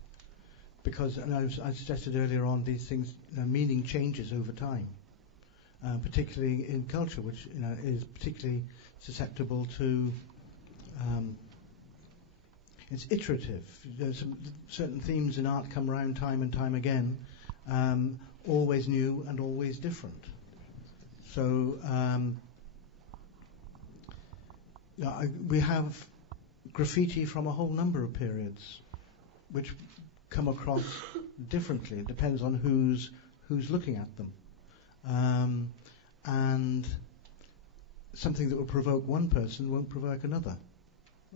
because I suggested earlier on these things meaning changes over time, particularly in culture, which is particularly susceptible to. It's iterative. There's certain themes in art come around time and time again, always new and always different. So we have graffiti from a whole number of periods, which come across differently. It depends on who's looking at them, and something that will provoke one person won't provoke another.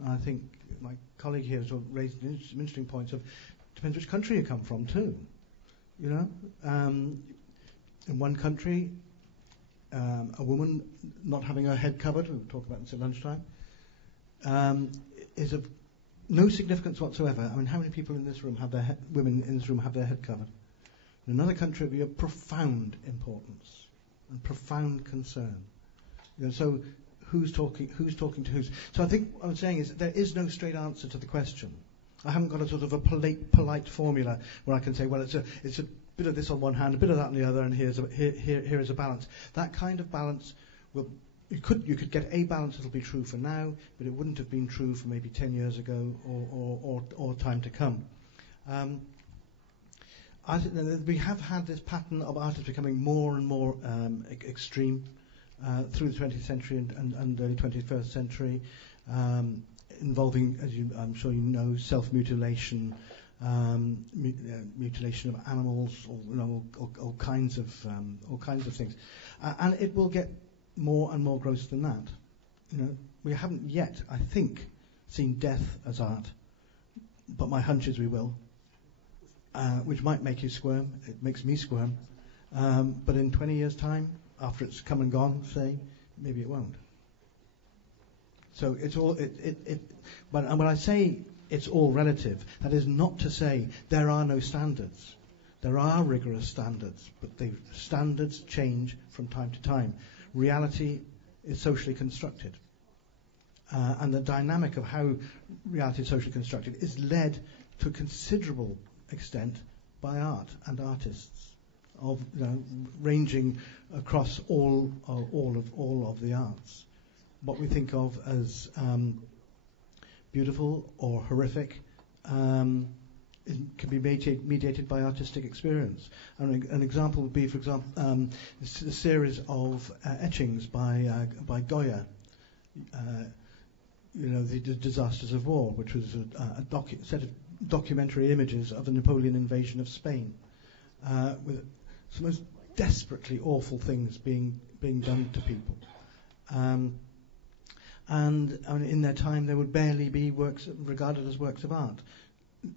I think my colleague here has raised some interesting points of depends which country you come from too. In one country, a woman not having her head covered, we'll talk about this at lunchtime, is of no significance whatsoever. I mean, how many people in this room women in this room have their head covered? In another country, it would be of profound importance and profound concern. So who's talking to who's? So I think what I'm saying is that there is no straight answer to the question. I haven't got a sort of a polite formula where I can say, well, it's a bit of this on one hand, a bit of that on the other, and here is a balance. That kind of balance you could get a balance that'll be true for now, but it wouldn't have been true for maybe 10 years ago or time to come. We have had this pattern of artists becoming more and more extreme through the 20th century and early 21st century, involving, as I'm sure you know, self-mutilation, mutilation of animals, or all kinds of things, and it will get more and more gross than that. We haven't yet, I think, seen death as art, but my hunch is we will, which might make you squirm. It makes me squirm, but in 20 years' time, after it's come and gone, say, maybe it won't. So it's all but when I say it's all relative, that is not to say there are no standards. There are rigorous standards, but the standards change from time to time. Reality is socially constructed, and the dynamic of how reality is socially constructed is led to a considerable extent by art and artists, ranging across all of the arts. What we think of as beautiful or horrific can be mediated by artistic experience. An example would be, for example, a series of etchings by Goya. The Disasters of War, which was a set of documentary images of the Napoleon invasion of Spain, with some most desperately awful things being done to people. And in their time, they would barely be regarded as works of art.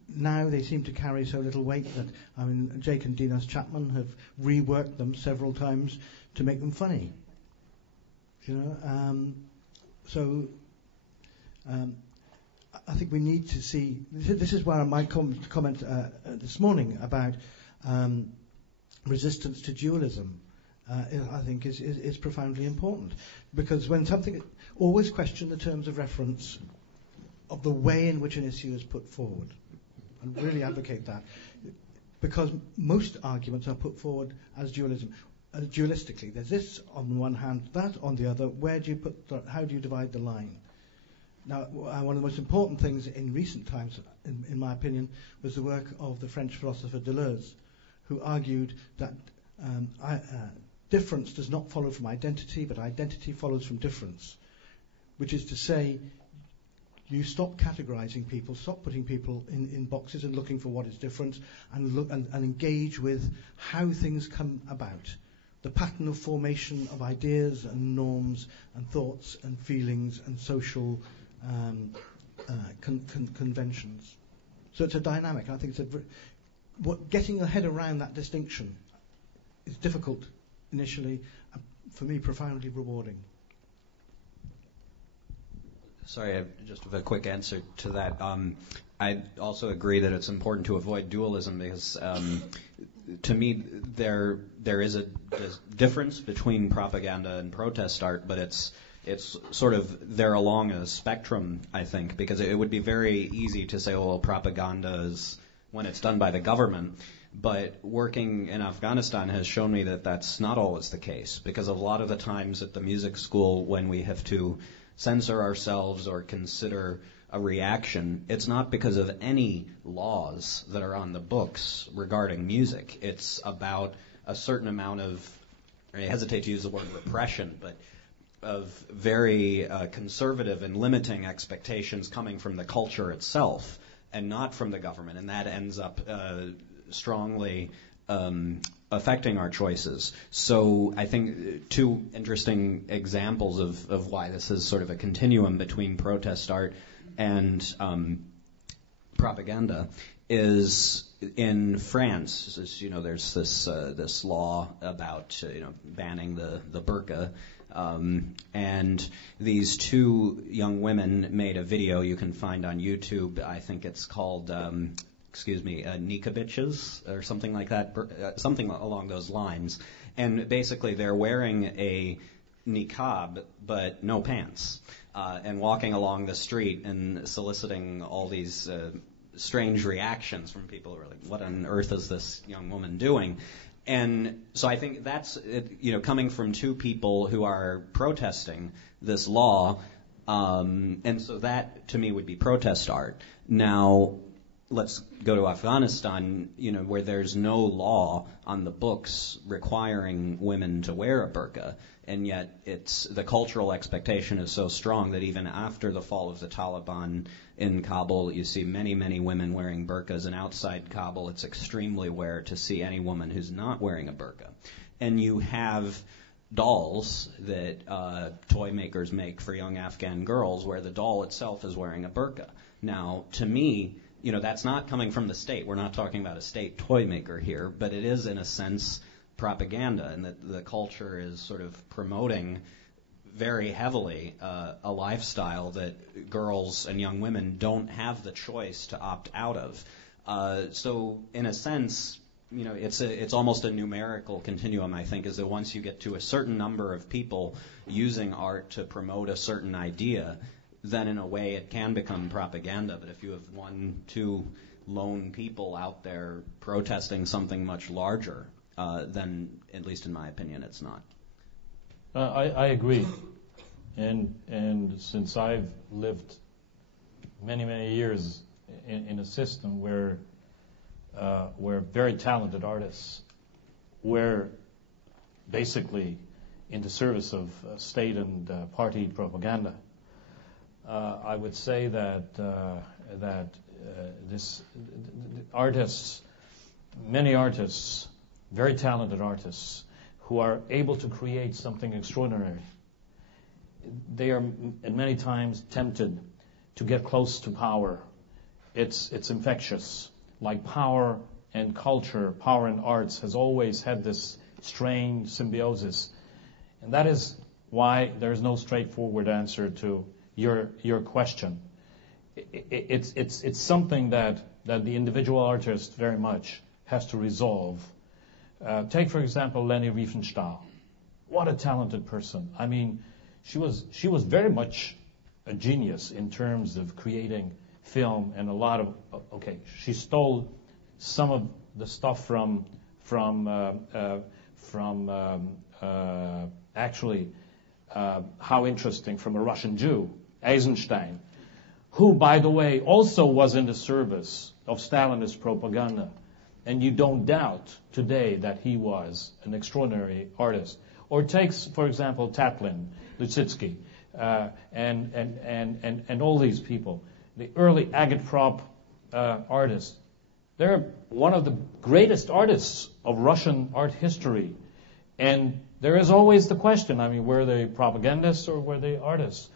Now they seem to carry so little weight that, Jake and Dinas Chapman have reworked them several times to make them funny. I think we need to see. This is where my comment this morning about resistance to dualism, I think, is profoundly important, because when something, always question the terms of reference of the way in which an issue is put forward, and really advocate that, because most arguments are put forward as dualism. Dualistically, there's this on one hand, that on the other. Where do you how do you divide the line? Now, one of the most important things in recent times, in my opinion, was the work of the French philosopher Deleuze, who argued that difference does not follow from identity, but identity follows from difference, which is to say, you stop categorizing people, stop putting people in boxes and looking for what is different, and look and engage with how things come about. The pattern of formation of ideas and norms and thoughts and feelings and social conventions. So it's a dynamic. I think it's getting your head around that distinction is difficult initially, for me profoundly rewarding. Sorry, I just have a quick answer to that. I also agree that it's important to avoid dualism because, to me, there is a difference between propaganda and protest art, but it's sort of there along a spectrum, I think, because it would be very easy to say, well, propaganda is when it's done by the government. But working in Afghanistan has shown me that that's not always the case, because a lot of the times at the music school when we have to censor ourselves or consider a reaction, it's not because of any laws that are on the books regarding music. It's about a certain amount of, I hesitate to use the word repression, but of very conservative and limiting expectations coming from the culture itself and not from the government, and that ends up strongly affecting our choices. So I think two interesting examples of why this is sort of a continuum between protest art and propaganda is in France. There's this law about banning the burqa, and these two young women made a video you can find on YouTube. I think it's called Nika Bitches or something like that, something along those lines. And basically they're wearing a niqab but no pants, and walking along the street and soliciting all these strange reactions from people who are like, what on earth is this young woman doing? And so I think that's coming from two people who are protesting this law, and so that to me would be protest art. Now let's go to Afghanistan, where there's no law on the books requiring women to wear a burqa, and yet the cultural expectation is so strong that even after the fall of the Taliban in Kabul, you see many, many women wearing burqas, and outside Kabul it's extremely rare to see any woman who's not wearing a burqa. And you have dolls that toy makers make for young Afghan girls where the doll itself is wearing a burqa. Now, to me, that's not coming from the state. We're not talking about a state toy maker here, but it is, in a sense, propaganda, and that the culture is sort of promoting very heavily a lifestyle that girls and young women don't have the choice to opt out of. So, in a sense, it's almost a numerical continuum, I think, is that once you get to a certain number of people using art to promote a certain idea, then in a way it can become propaganda. But if you have 1-2 lone people out there protesting something much larger, then, at least in my opinion, it's not. I agree. And since I've lived many, many years in a system where very talented artists were basically in the service of state and party propaganda, I would say that artists, many artists, very talented artists, who are able to create something extraordinary, they are at many times tempted to get close to power. It's infectious. Like power and culture, power and arts has always had this strange symbiosis. And that is why there's no straightforward answer to your question. It's something that the individual artist very much has to resolve. Take, for example, Leni Riefenstahl. What a talented person. I mean, she was very much a genius in terms of creating film and a lot of, she stole some of the stuff from how interesting, from a Russian Jew, Eisenstein, who, by the way, also was in the service of Stalinist propaganda. And you don't doubt today that he was an extraordinary artist. Or takes, for example, Tatlin, Litsitsky, and all these people, the early agitprop artists. They're one of the greatest artists of Russian art history. And there is always the question, I mean, were they propagandists or were they artists?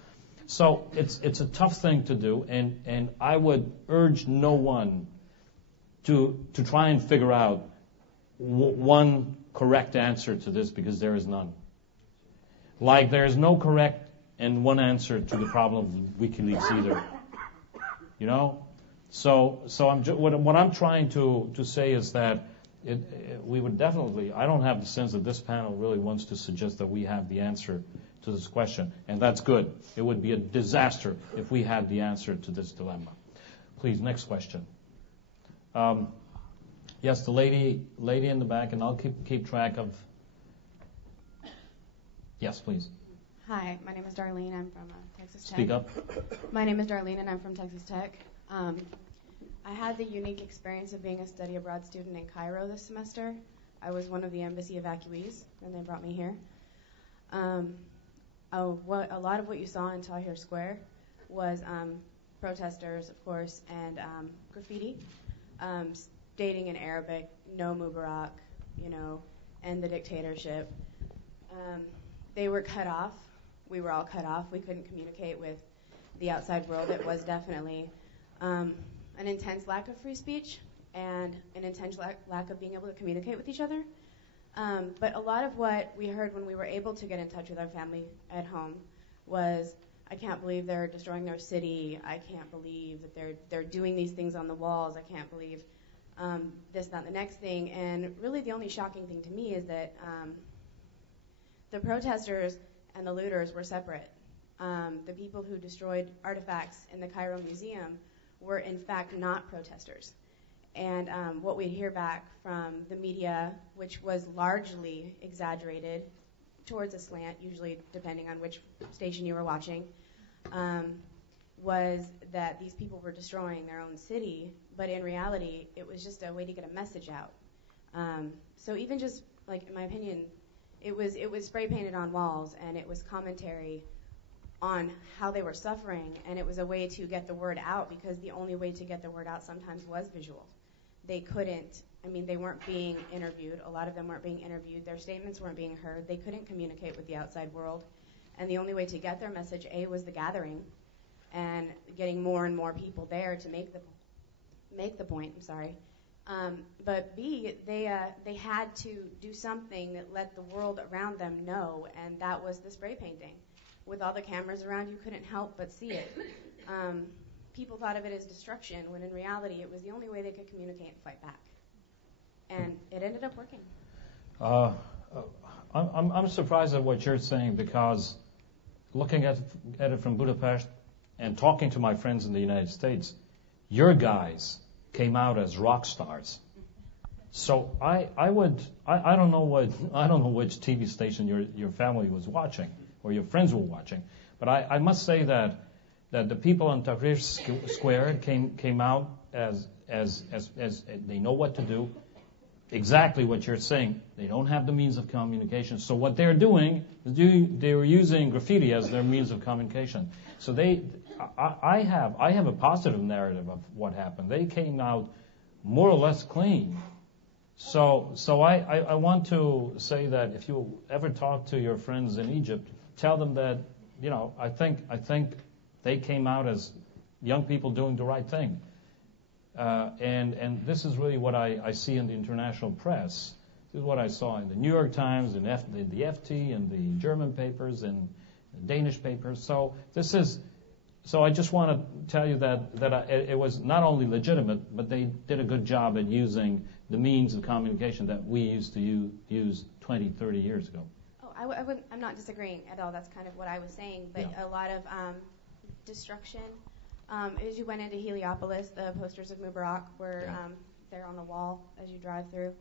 So it's a tough thing to do, and I would urge no one to try and figure out one correct answer to this, because there is none. Like there is no correct and one answer to the problem of WikiLeaks either. You know? So what I'm trying to say is that we would definitely, I don't have the sense that this panel really wants to suggest that we have the answer to this question, and that's good. It would be a disaster if we had the answer to this dilemma. Please, next question. Yes, the lady in the back, and I'll keep track of. Yes, please. Hi, my name is Darlene. I'm from Texas Tech. Speak up. My name is Darlene, and I'm from Texas Tech. I had the unique experience of being a study abroad student in Cairo this semester. I was one of the embassy evacuees, and they brought me here. A lot of what you saw in Tahrir Square was protesters, of course, and graffiti, stating in Arabic, "No Mubarak," end the dictatorship. They were cut off. We were all cut off. We couldn't communicate with the outside world. It was definitely an intense lack of free speech and an intense lack of being able to communicate with each other. But a lot of what we heard when we were able to get in touch with our family at home was, I can't believe they're destroying their city. I can't believe that they're doing these things on the walls. I can't believe this, that, and the next thing. And really the only shocking thing to me is that the protesters and the looters were separate. The people who destroyed artifacts in the Cairo Museum were in fact not protesters. And what we hear back from the media, which was largely exaggerated towards a slant, usually depending on which station you were watching, was that these people were destroying their own city, but in reality, it was just a way to get a message out. So even just, like, in my opinion, it was spray painted on walls, and it was commentary on how they were suffering, and it was a way to get the word out, because the only way to get the word out sometimes was visual. They weren't being interviewed. A lot of them weren't being interviewed. Their statements weren't being heard. They couldn't communicate with the outside world. And the only way to get their message, A, was the gathering and getting more and more people there to make the point. But B, they had to do something that let the world around them know, and that was the spray painting. With all the cameras around, you couldn't help but see it. People thought of it as destruction, when in reality it was the only way they could communicate and fight back. And it ended up working. I'm surprised at what you're saying, because looking at it from Budapest and talking to my friends in the United States, your guys came out as rock stars. So I don't know which TV station your family was watching or your friends were watching, but I must say that the people on Tahrir Square came out as they know what to do. Exactly what you're saying. They don't have the means of communication. So what they're doing is they were using graffiti as their means of communication. So I have a positive narrative of what happened. They came out more or less clean. So I want to say that if you ever talk to your friends in Egypt, tell them that, I think they came out as young people doing the right thing. And this is really what I see in the international press. This is what I saw in the New York Times, in the FT, and the German papers, and the Danish papers. So I just want to tell you that it was not only legitimate, but they did a good job at using the means of communication that we used to use 20, 30 years ago. Oh, I'm not disagreeing at all. That's kind of what I was saying. But a lot of destruction. As you went into Heliopolis, the posters of Mubarak were there on the wall as you drive through.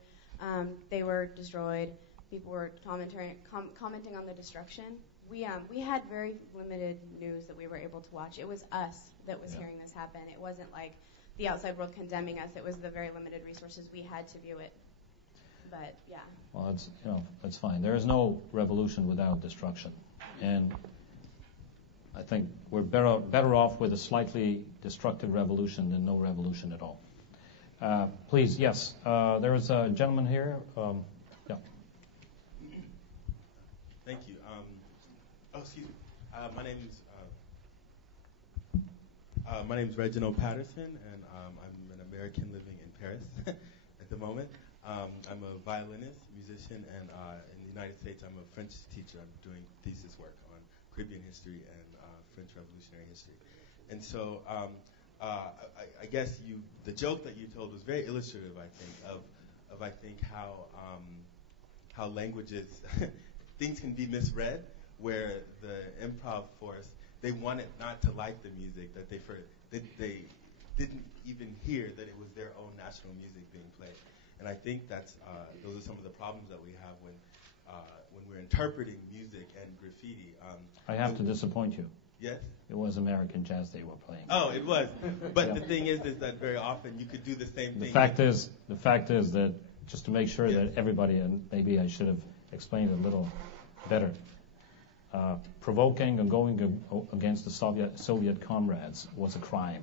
They were destroyed. People were commenting on the destruction. We had very limited news that we were able to watch. It was us that was hearing this happen. It wasn't like the outside world condemning us. It was the very limited resources we had to view it. But yeah. Well, that's fine. There is no revolution without destruction, and I think we're better off with a slightly destructive revolution than no revolution at all. Please, yes. There is a gentleman here. Yeah. Thank you. Excuse me. My name's Reginald Patterson, and I'm an American living in Paris at the moment. I'm a violinist, musician, and in the United States, I'm a French teacher. I'm doing thesis work on Caribbean history and French Revolutionary history. And so I guess the joke that you told was very illustrative, I think, of I think how languages, things can be misread, where the improv force, they wanted not to like the music, that they didn't even hear that it was their own national music being played. And I think those are some of the problems that we have when we're interpreting music and graffiti. I have to disappoint you. Yes? It was American jazz they were playing. Oh, it was. But the thing is that very often you could do the same thing. The fact is that, just to make sure that everybody, and maybe I should have explained it a little better, provoking and going against the Soviet comrades was a crime.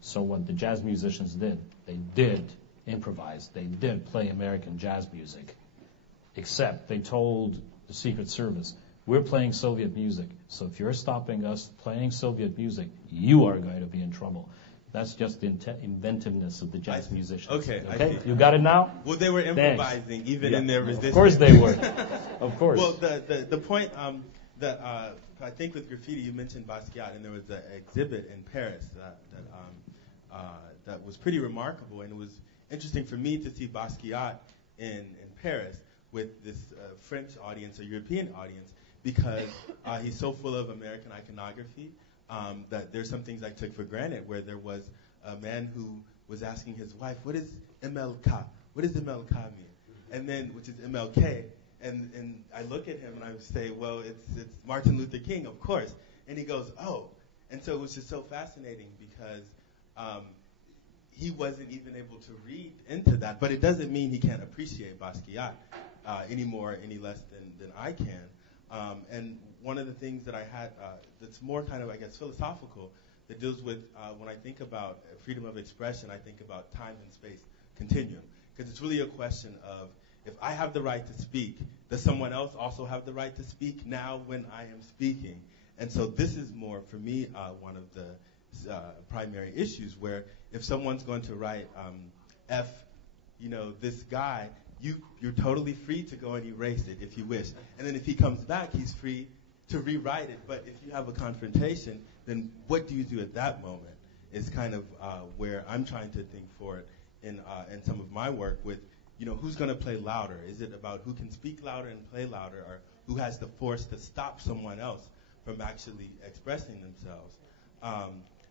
So what the jazz musicians did, they did improvise. They did play American jazz music, except they told the Secret Service, we're playing Soviet music, so if you're stopping us playing Soviet music, you are going to be in trouble. That's just the inventiveness of the jazz musicians. Okay? You got it now? Well, they were improvising even in their resistance. Of course they were. Of course. Well, the point that I think with graffiti, you mentioned Basquiat, and there was an exhibit in Paris that was pretty remarkable, and it was interesting for me to see Basquiat in Paris with this French audience or European audience, because he's so full of American iconography that there's some things I took for granted, where there was a man who was asking his wife, what is MLK? What does MLK mean? And then, which is MLK, and I look at him and I say, well, it's Martin Luther King, of course. And he goes, oh. And so it was just so fascinating because he wasn't even able to read into that. But it doesn't mean he can't appreciate Basquiat any less than I can. And one of the things that I had that's more kind of, I guess, philosophical, that deals with when I think about freedom of expression, I think about time and space continuum. Because it's really a question of, if I have the right to speak, does someone else also have the right to speak now when I am speaking? And so this is more, for me, one of the primary issues, where if someone's going to write F, this guy, you're totally free to go and erase it if you wish. And then if he comes back, he's free to rewrite it. But if you have a confrontation, then what do you do at that moment is kind of where I'm trying to think forward in some of my work with, who's going to play louder? Is it about who can speak louder and play louder, or who has the force to stop someone else from actually expressing themselves?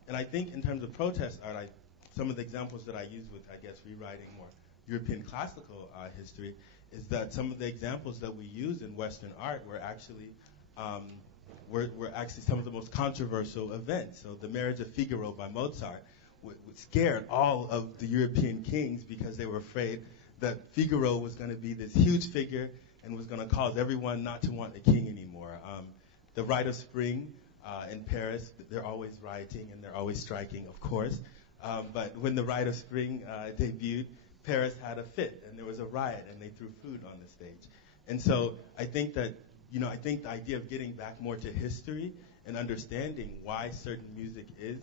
And I think in terms of protest art, some of the examples that I use with, I guess, rewriting more European classical history is that some of the examples that we use in Western art were actually some of the most controversial events. So the Marriage of Figaro by Mozart scared all of the European kings because they were afraid that Figaro was going to be this huge figure and was going to cause everyone not to want a king anymore. The Rite of Spring In Paris, they're always rioting and they're always striking, of course. But when the Rite of Spring debuted, Paris had a fit and there was a riot and they threw food on the stage. And so I think that, I think the idea of getting back more to history and understanding why certain music is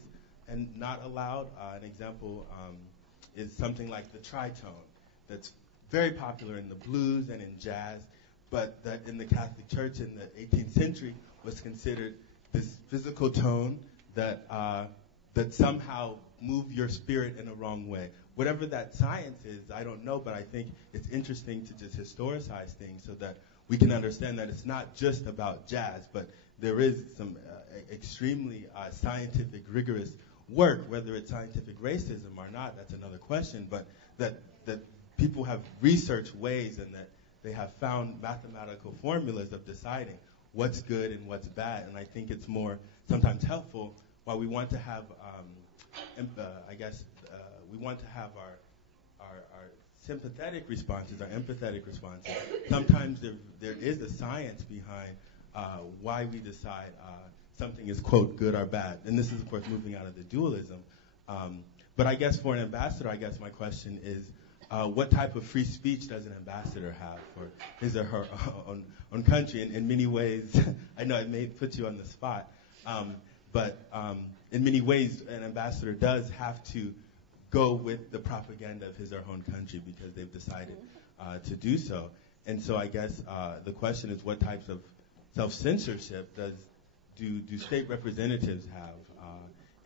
and not allowed, an example is something like the tritone that's very popular in the blues and in jazz, but that in the Catholic Church in the 18th century was considered this physical tone that somehow moved your spirit in a wrong way. Whatever that science is, I don't know, but I think it's interesting to just historicize things so that we can understand that it's not just about jazz, but there is some extremely scientific, rigorous work, whether it's scientific racism or not, that's another question, but that people have researched ways and that they have found mathematical formulas of deciding what's good and what's bad, and I think it's more sometimes helpful while we want to have, we want to have our sympathetic responses, our empathetic responses. Sometimes there is a science behind why we decide something is, quote, good or bad. And this is, of course, moving out of the dualism. But I guess for an ambassador, I guess my question is, what type of free speech does an ambassador have for his or her own country? In many ways, I know it may put you on the spot, but in many ways, an ambassador does have to go with the propaganda of his or her own country because they've decided to do so. And so I guess the question is, what types of self-censorship do state representatives have,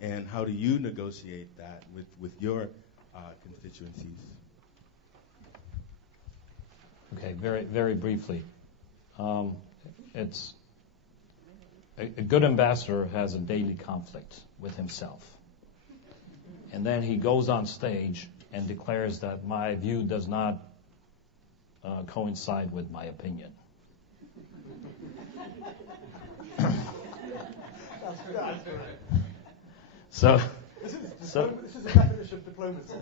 and how do you negotiate that with your constituencies? Okay, very, very briefly. It's a good ambassador has a daily conflict with himself. And then he goes on stage and declares that my view does not coincide with my opinion. So this is a definition of diplomacy.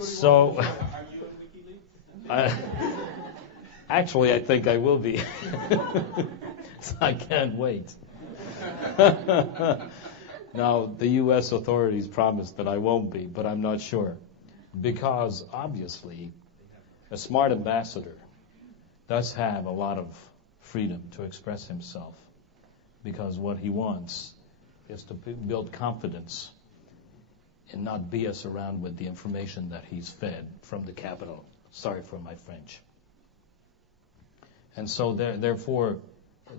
So, actually, I think I will be. So I can't wait. Now, the U.S. authorities promised that I won't be, but I'm not sure. Because, obviously, a smart ambassador does have a lot of freedom to express himself. Because what he wants is to build confidence and not be us around with the information that he's fed from the Capitol. Sorry for my French. And so, therefore,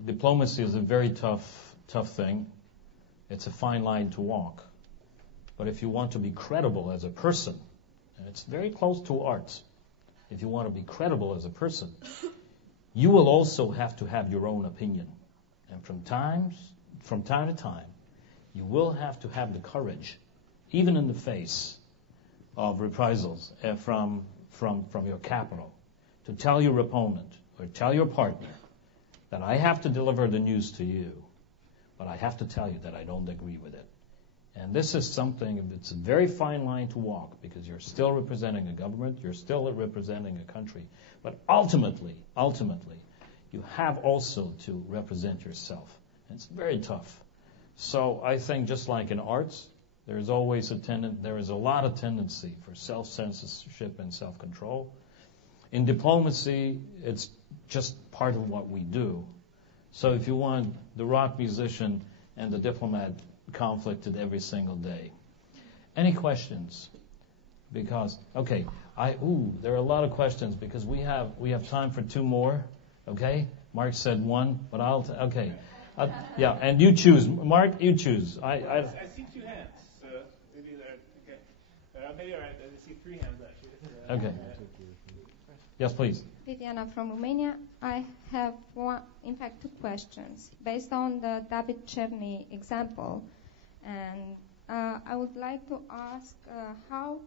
diplomacy is a very tough thing. It's a fine line to walk. But if you want to be credible as a person, and it's very close to arts, if you want to be credible as a person, you will also have to have your own opinion. And from time to time, you will have to have the courage, even in the face of reprisals from your capital, to tell your opponent or tell your partner that I have to deliver the news to you, but I have to tell you that I don't agree with it. And this is something that's a very fine line to walk, because you're still representing a government, you're still representing a country, but ultimately, you have also to represent yourself. And it's very tough. So I think just like in arts, there is a lot of tendency for self-censorship and self-control. In diplomacy, it's just part of what we do. So if you want, the rock musician and the diplomat conflicted every single day. Any questions? Because, okay, there are a lot of questions because we have time for two more. Okay, Mark said one, but okay. Yeah, and you choose. Mark, you choose. I see two hands, so maybe they're okay. Maybe all right. I see three hands actually. Okay. Yes, please. Viviana from Romania. I have two questions based on the David Cherny example, and I would like to ask how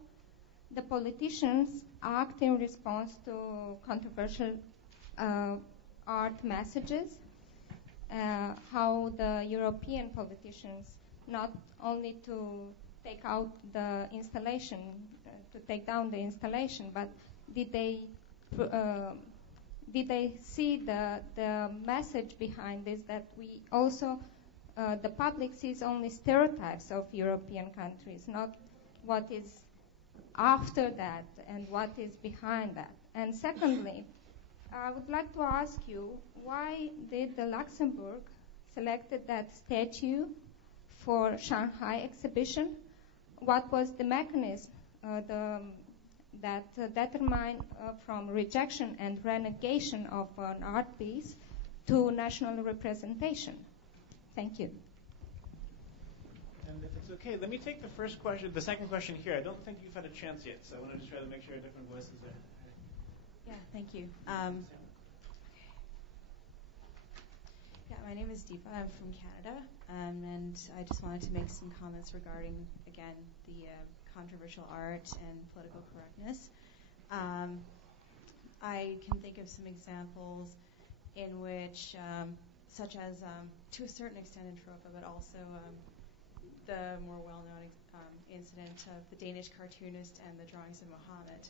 the politicians act in response to controversial art messages. How the European politicians, not only to take out the installation, to take down the installation, but did they did they see the message behind this, that we also, the public sees only stereotypes of European countries, not what is after that and what is behind that? And secondly, I would like to ask you, why did the Luxembourg selected that statue for Shanghai exhibition? What was the mechanism that determined from rejection and renegation of an art piece to national representation? Thank you. And if it's okay, let me take the second question here. I don't think you've had a chance yet, so I want to just try to make sure different voices are. Yeah, thank you. My name is Deepa. I'm from Canada, and I just wanted to make some comments regarding, again, the controversial art and political correctness. I can think of some examples in which, such as, to a certain extent in Tropa, but also the more well-known incident of the Danish cartoonist and the drawings of Muhammad.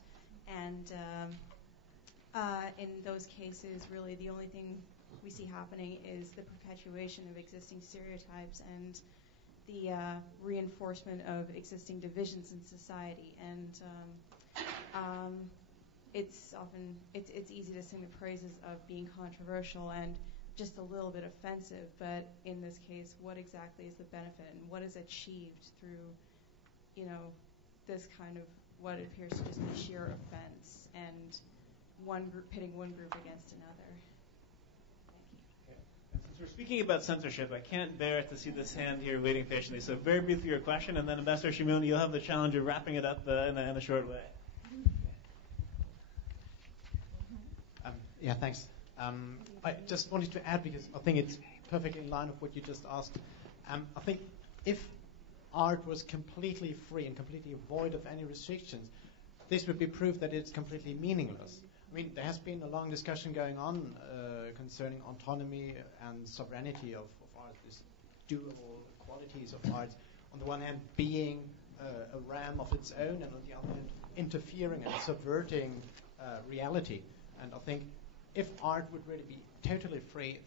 And in those cases, really the only thing we see happening is the perpetuation of existing stereotypes and the reinforcement of existing divisions in society. And it's easy to sing the praises of being controversial and just a little bit offensive, but in this case, what exactly is the benefit and what is achieved through, this kind of what appears to just be sheer offense and pitting one group against another? Since we're speaking about censorship, I can't bear to see this hand here waiting patiently. So very briefly your question, and then Ambassador Simonyi, you'll have the challenge of wrapping it up in a short way. Yeah, thanks. I just wanted to add, because I think it's perfectly in line with what you just asked. I think if art was completely free and completely void of any restrictions, this would be proof that it's completely meaningless. I mean, there has been a long discussion going on concerning autonomy and sovereignty of art, these dual qualities of art. On the one hand, being a realm of its own, and on the other hand, interfering and subverting reality. And I think if art would really be totally free,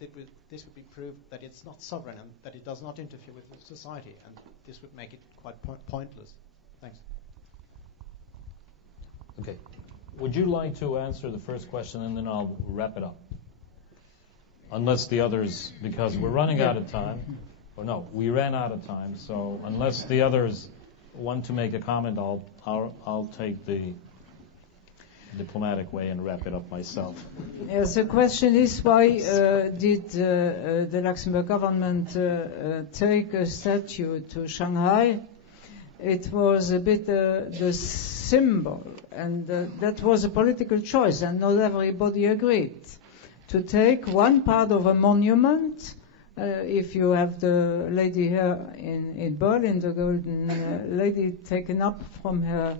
this would be proof that it's not sovereign and that it does not interfere with society, and this would make it quite pointless. Thanks. Okay. Would you like to answer the first question, and then I'll wrap it up? Unless the others, because we're running out of time. Or no, we ran out of time. So unless the others want to make a comment, I'll take the diplomatic way and wrap it up myself. Yes, the question is, why did the Luxembourg government take a statue to Shanghai? It was a bit the symbol, and that was a political choice, and not everybody agreed. To take one part of a monument, if you have the lady here in Berlin, the golden lady taken up from her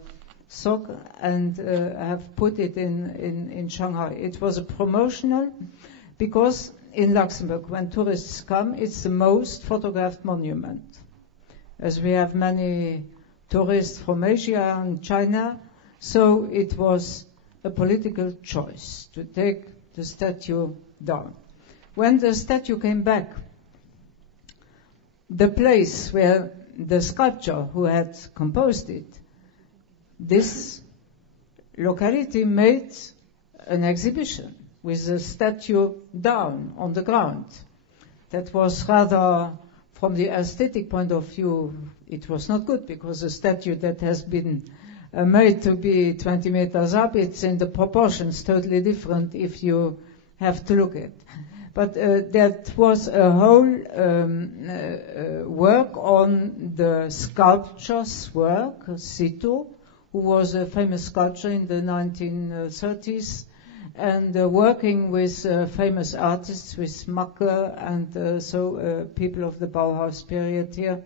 sock and have put it in Shanghai. It was a promotional, because in Luxembourg, when tourists come, it's the most photographed monument. As we have many tourists from Asia and China, so it was a political choice to take the statue down. When the statue came back, the place where the sculptor who had composed it, this locality made an exhibition with the statue down on the ground. That was rather, from the aesthetic point of view, it was not good, because a statue that has been made to be 20 meters up, it's in the proportions totally different if you have to look at. But that was a whole work on the sculptor's work, Cito, who was a famous sculptor in the 1930s, and working with famous artists, with Macke and people of the Bauhaus period here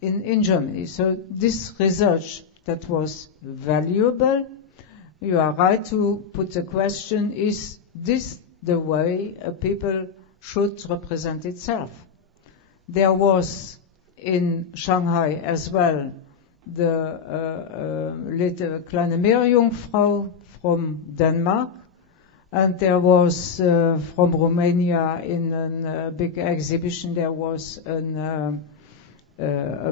in Germany. So this research that was valuable. You are right to put the question, is this the way a people should represent itself? There was in Shanghai as well the little kleine Meerjungfrau from Denmark, And there was from Romania in a big exhibition, there was a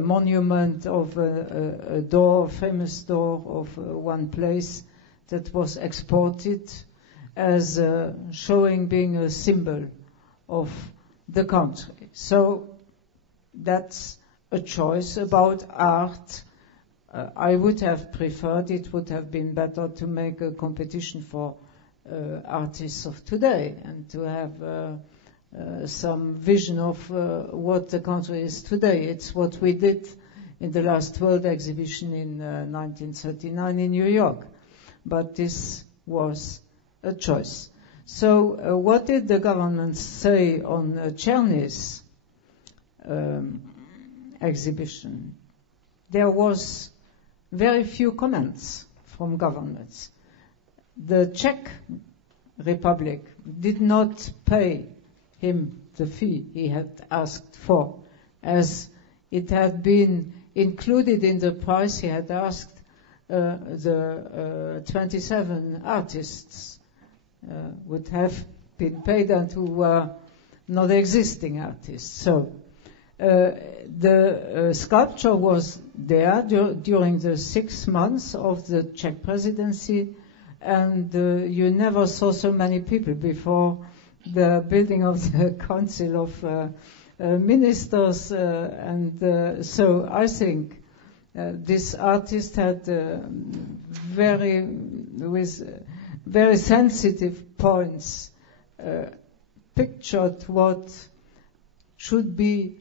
monument of a door, a famous door of one place that was exported as showing being a symbol of the country. So that's a choice about art. I would have preferred, it would have been better to make a competition for artists of today and to have some vision of what the country is today. It's what we did in the last World Exhibition in 1939 in New York. But this was a choice. So what did the government say on Czerny's exhibition? There was very few comments from governments. The Czech Republic did not pay him the fee he had asked for, as it had been included in the price he had asked. The 27 artists would have been paid, and who were not existing artists. So the sculpture was there during the 6 months of the Czech presidency, and you never saw so many people before the building of the Council of Ministers, and so I think this artist had very sensitive points pictured what should be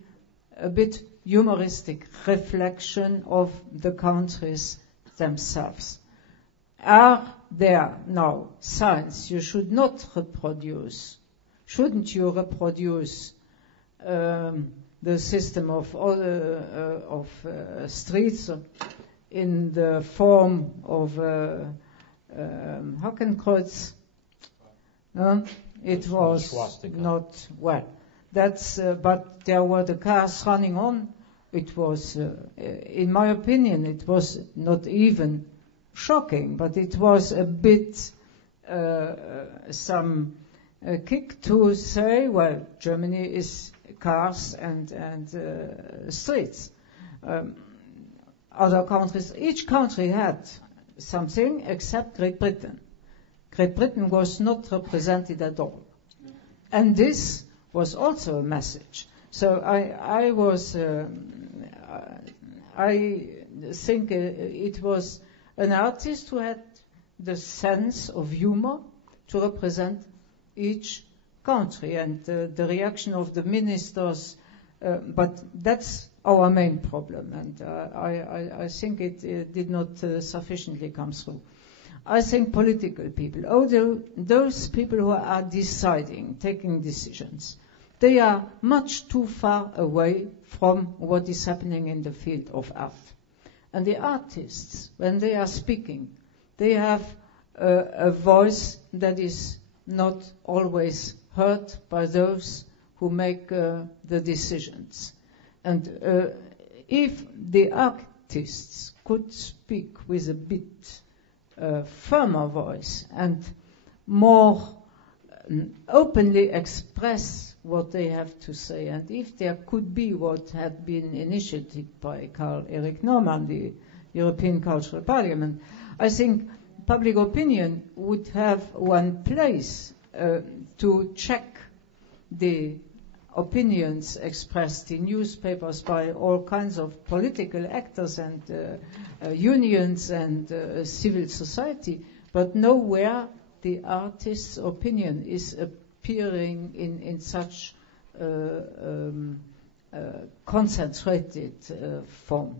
a bit humoristic reflection of the countries themselves. Are there now signs you should not reproduce? Shouldn't you reproduce the system of streets in the form of Hakenkreuz? It was not well. That's but there were the cars running on. It was, in my opinion, it was not even shocking, but it was a bit some kick to say, well, Germany is cars and streets. Other countries, each country had something except Great Britain. Great Britain was not represented at all. And this was also a message. So I think it was an artist who had the sense of humor to represent each country, and the reaction of the ministers, but that's our main problem, and I think it did not sufficiently come through. I think political people, although those people who are deciding, taking decisions, they are much too far away from what is happening in the field of art. And the artists, when they are speaking, they have a voice that is not always heard by those who make the decisions. And if the artists could speak with a bit firmer voice and more openly express what they have to say, and if there could be what had been initiated by Karl Erik Norman, the European Cultural Parliament, I think public opinion would have one place to check the opinions expressed in newspapers by all kinds of political actors and unions and civil society, but nowhere the artist's opinion is appearing in such concentrated form.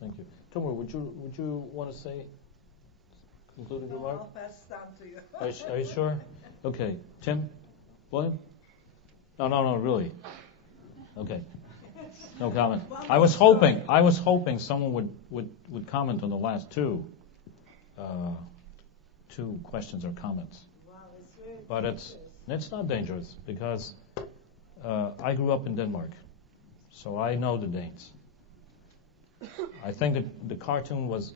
Thank you. Tomur, would you want to say concluding remark? I'll pass it down to you. Are you sure? Okay. Tim? William? No, really. Okay. No comment. I was hoping someone would comment on the last two questions or comments. But it's not dangerous, because I grew up in Denmark, so I know the Danes. I think that the cartoon was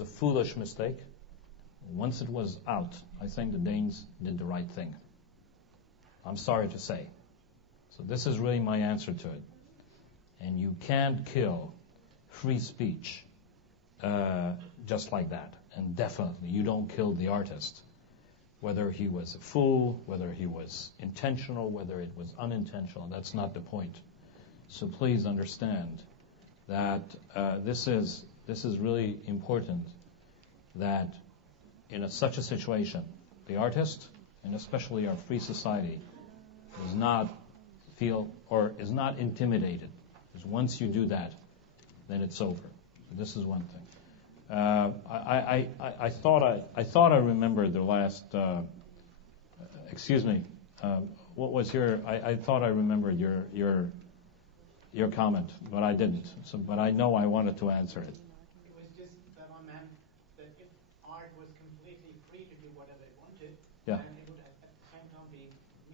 a foolish mistake. Once it was out, I think the Danes did the right thing. I'm sorry to say. So this is really my answer to it. And you can't kill free speech just like that. And definitely, you don't kill the artist, whether he was a fool, whether he was intentional, whether it was unintentional. That's not the point. So please understand that this is really important, that in such a situation, the artist, and especially our free society, does not feel or is not intimidated. Because once you do that, then it's over. So this is one thing. I thought I remembered the last. Excuse me. What was your? I thought I remembered your comment, but I didn't. So, but I know I wanted to answer it. It was just that I meant that if art was completely free to do whatever it wanted, Yeah. then it would at the same time be.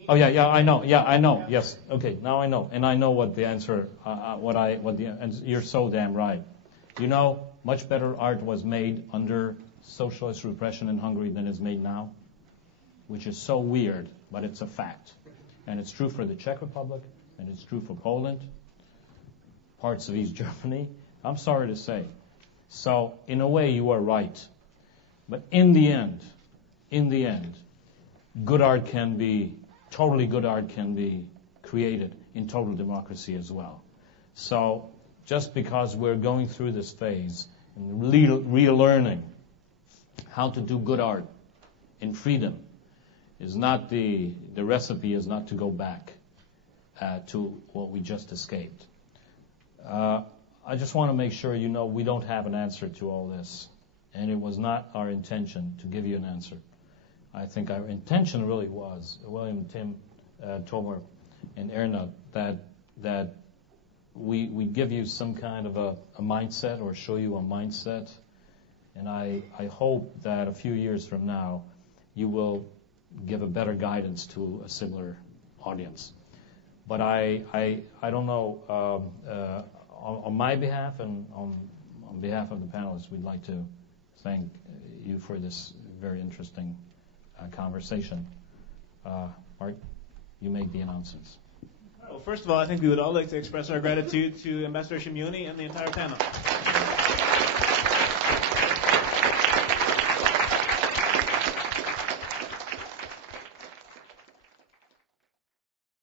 Oh yeah, I know. Yeah, I know. Yes. Okay, now I know, and I know what the answer. And you're so damn right. You know, much better art was made under socialist repression in Hungary than is made now, which is so weird, but it's a fact, and it's true for the Czech Republic, and it's true for Poland, parts of East Germany. I'm sorry to say. So in a way, you are right, but in the end, good art can be. Totally good art can be created in total democracy as well. So just because we're going through this phase and relearning how to do good art in freedom is not the recipe is not to go back to what we just escaped. I just want to make sure you know we don't have an answer to all this, and it was not our intention to give you an answer. I think our intention really was, William, Tim, Tomur, and Erna, that we give you some kind of a mindset or show you a mindset, and I hope that a few years from now you will give a better guidance to a similar audience. But I don't know, on my behalf and on behalf of the panelists, we'd like to thank you for this very interesting conversation. Art, you make the announcements. Well, first of all, I think we would all like to express our gratitude to Ambassador Simonyi and the entire panel.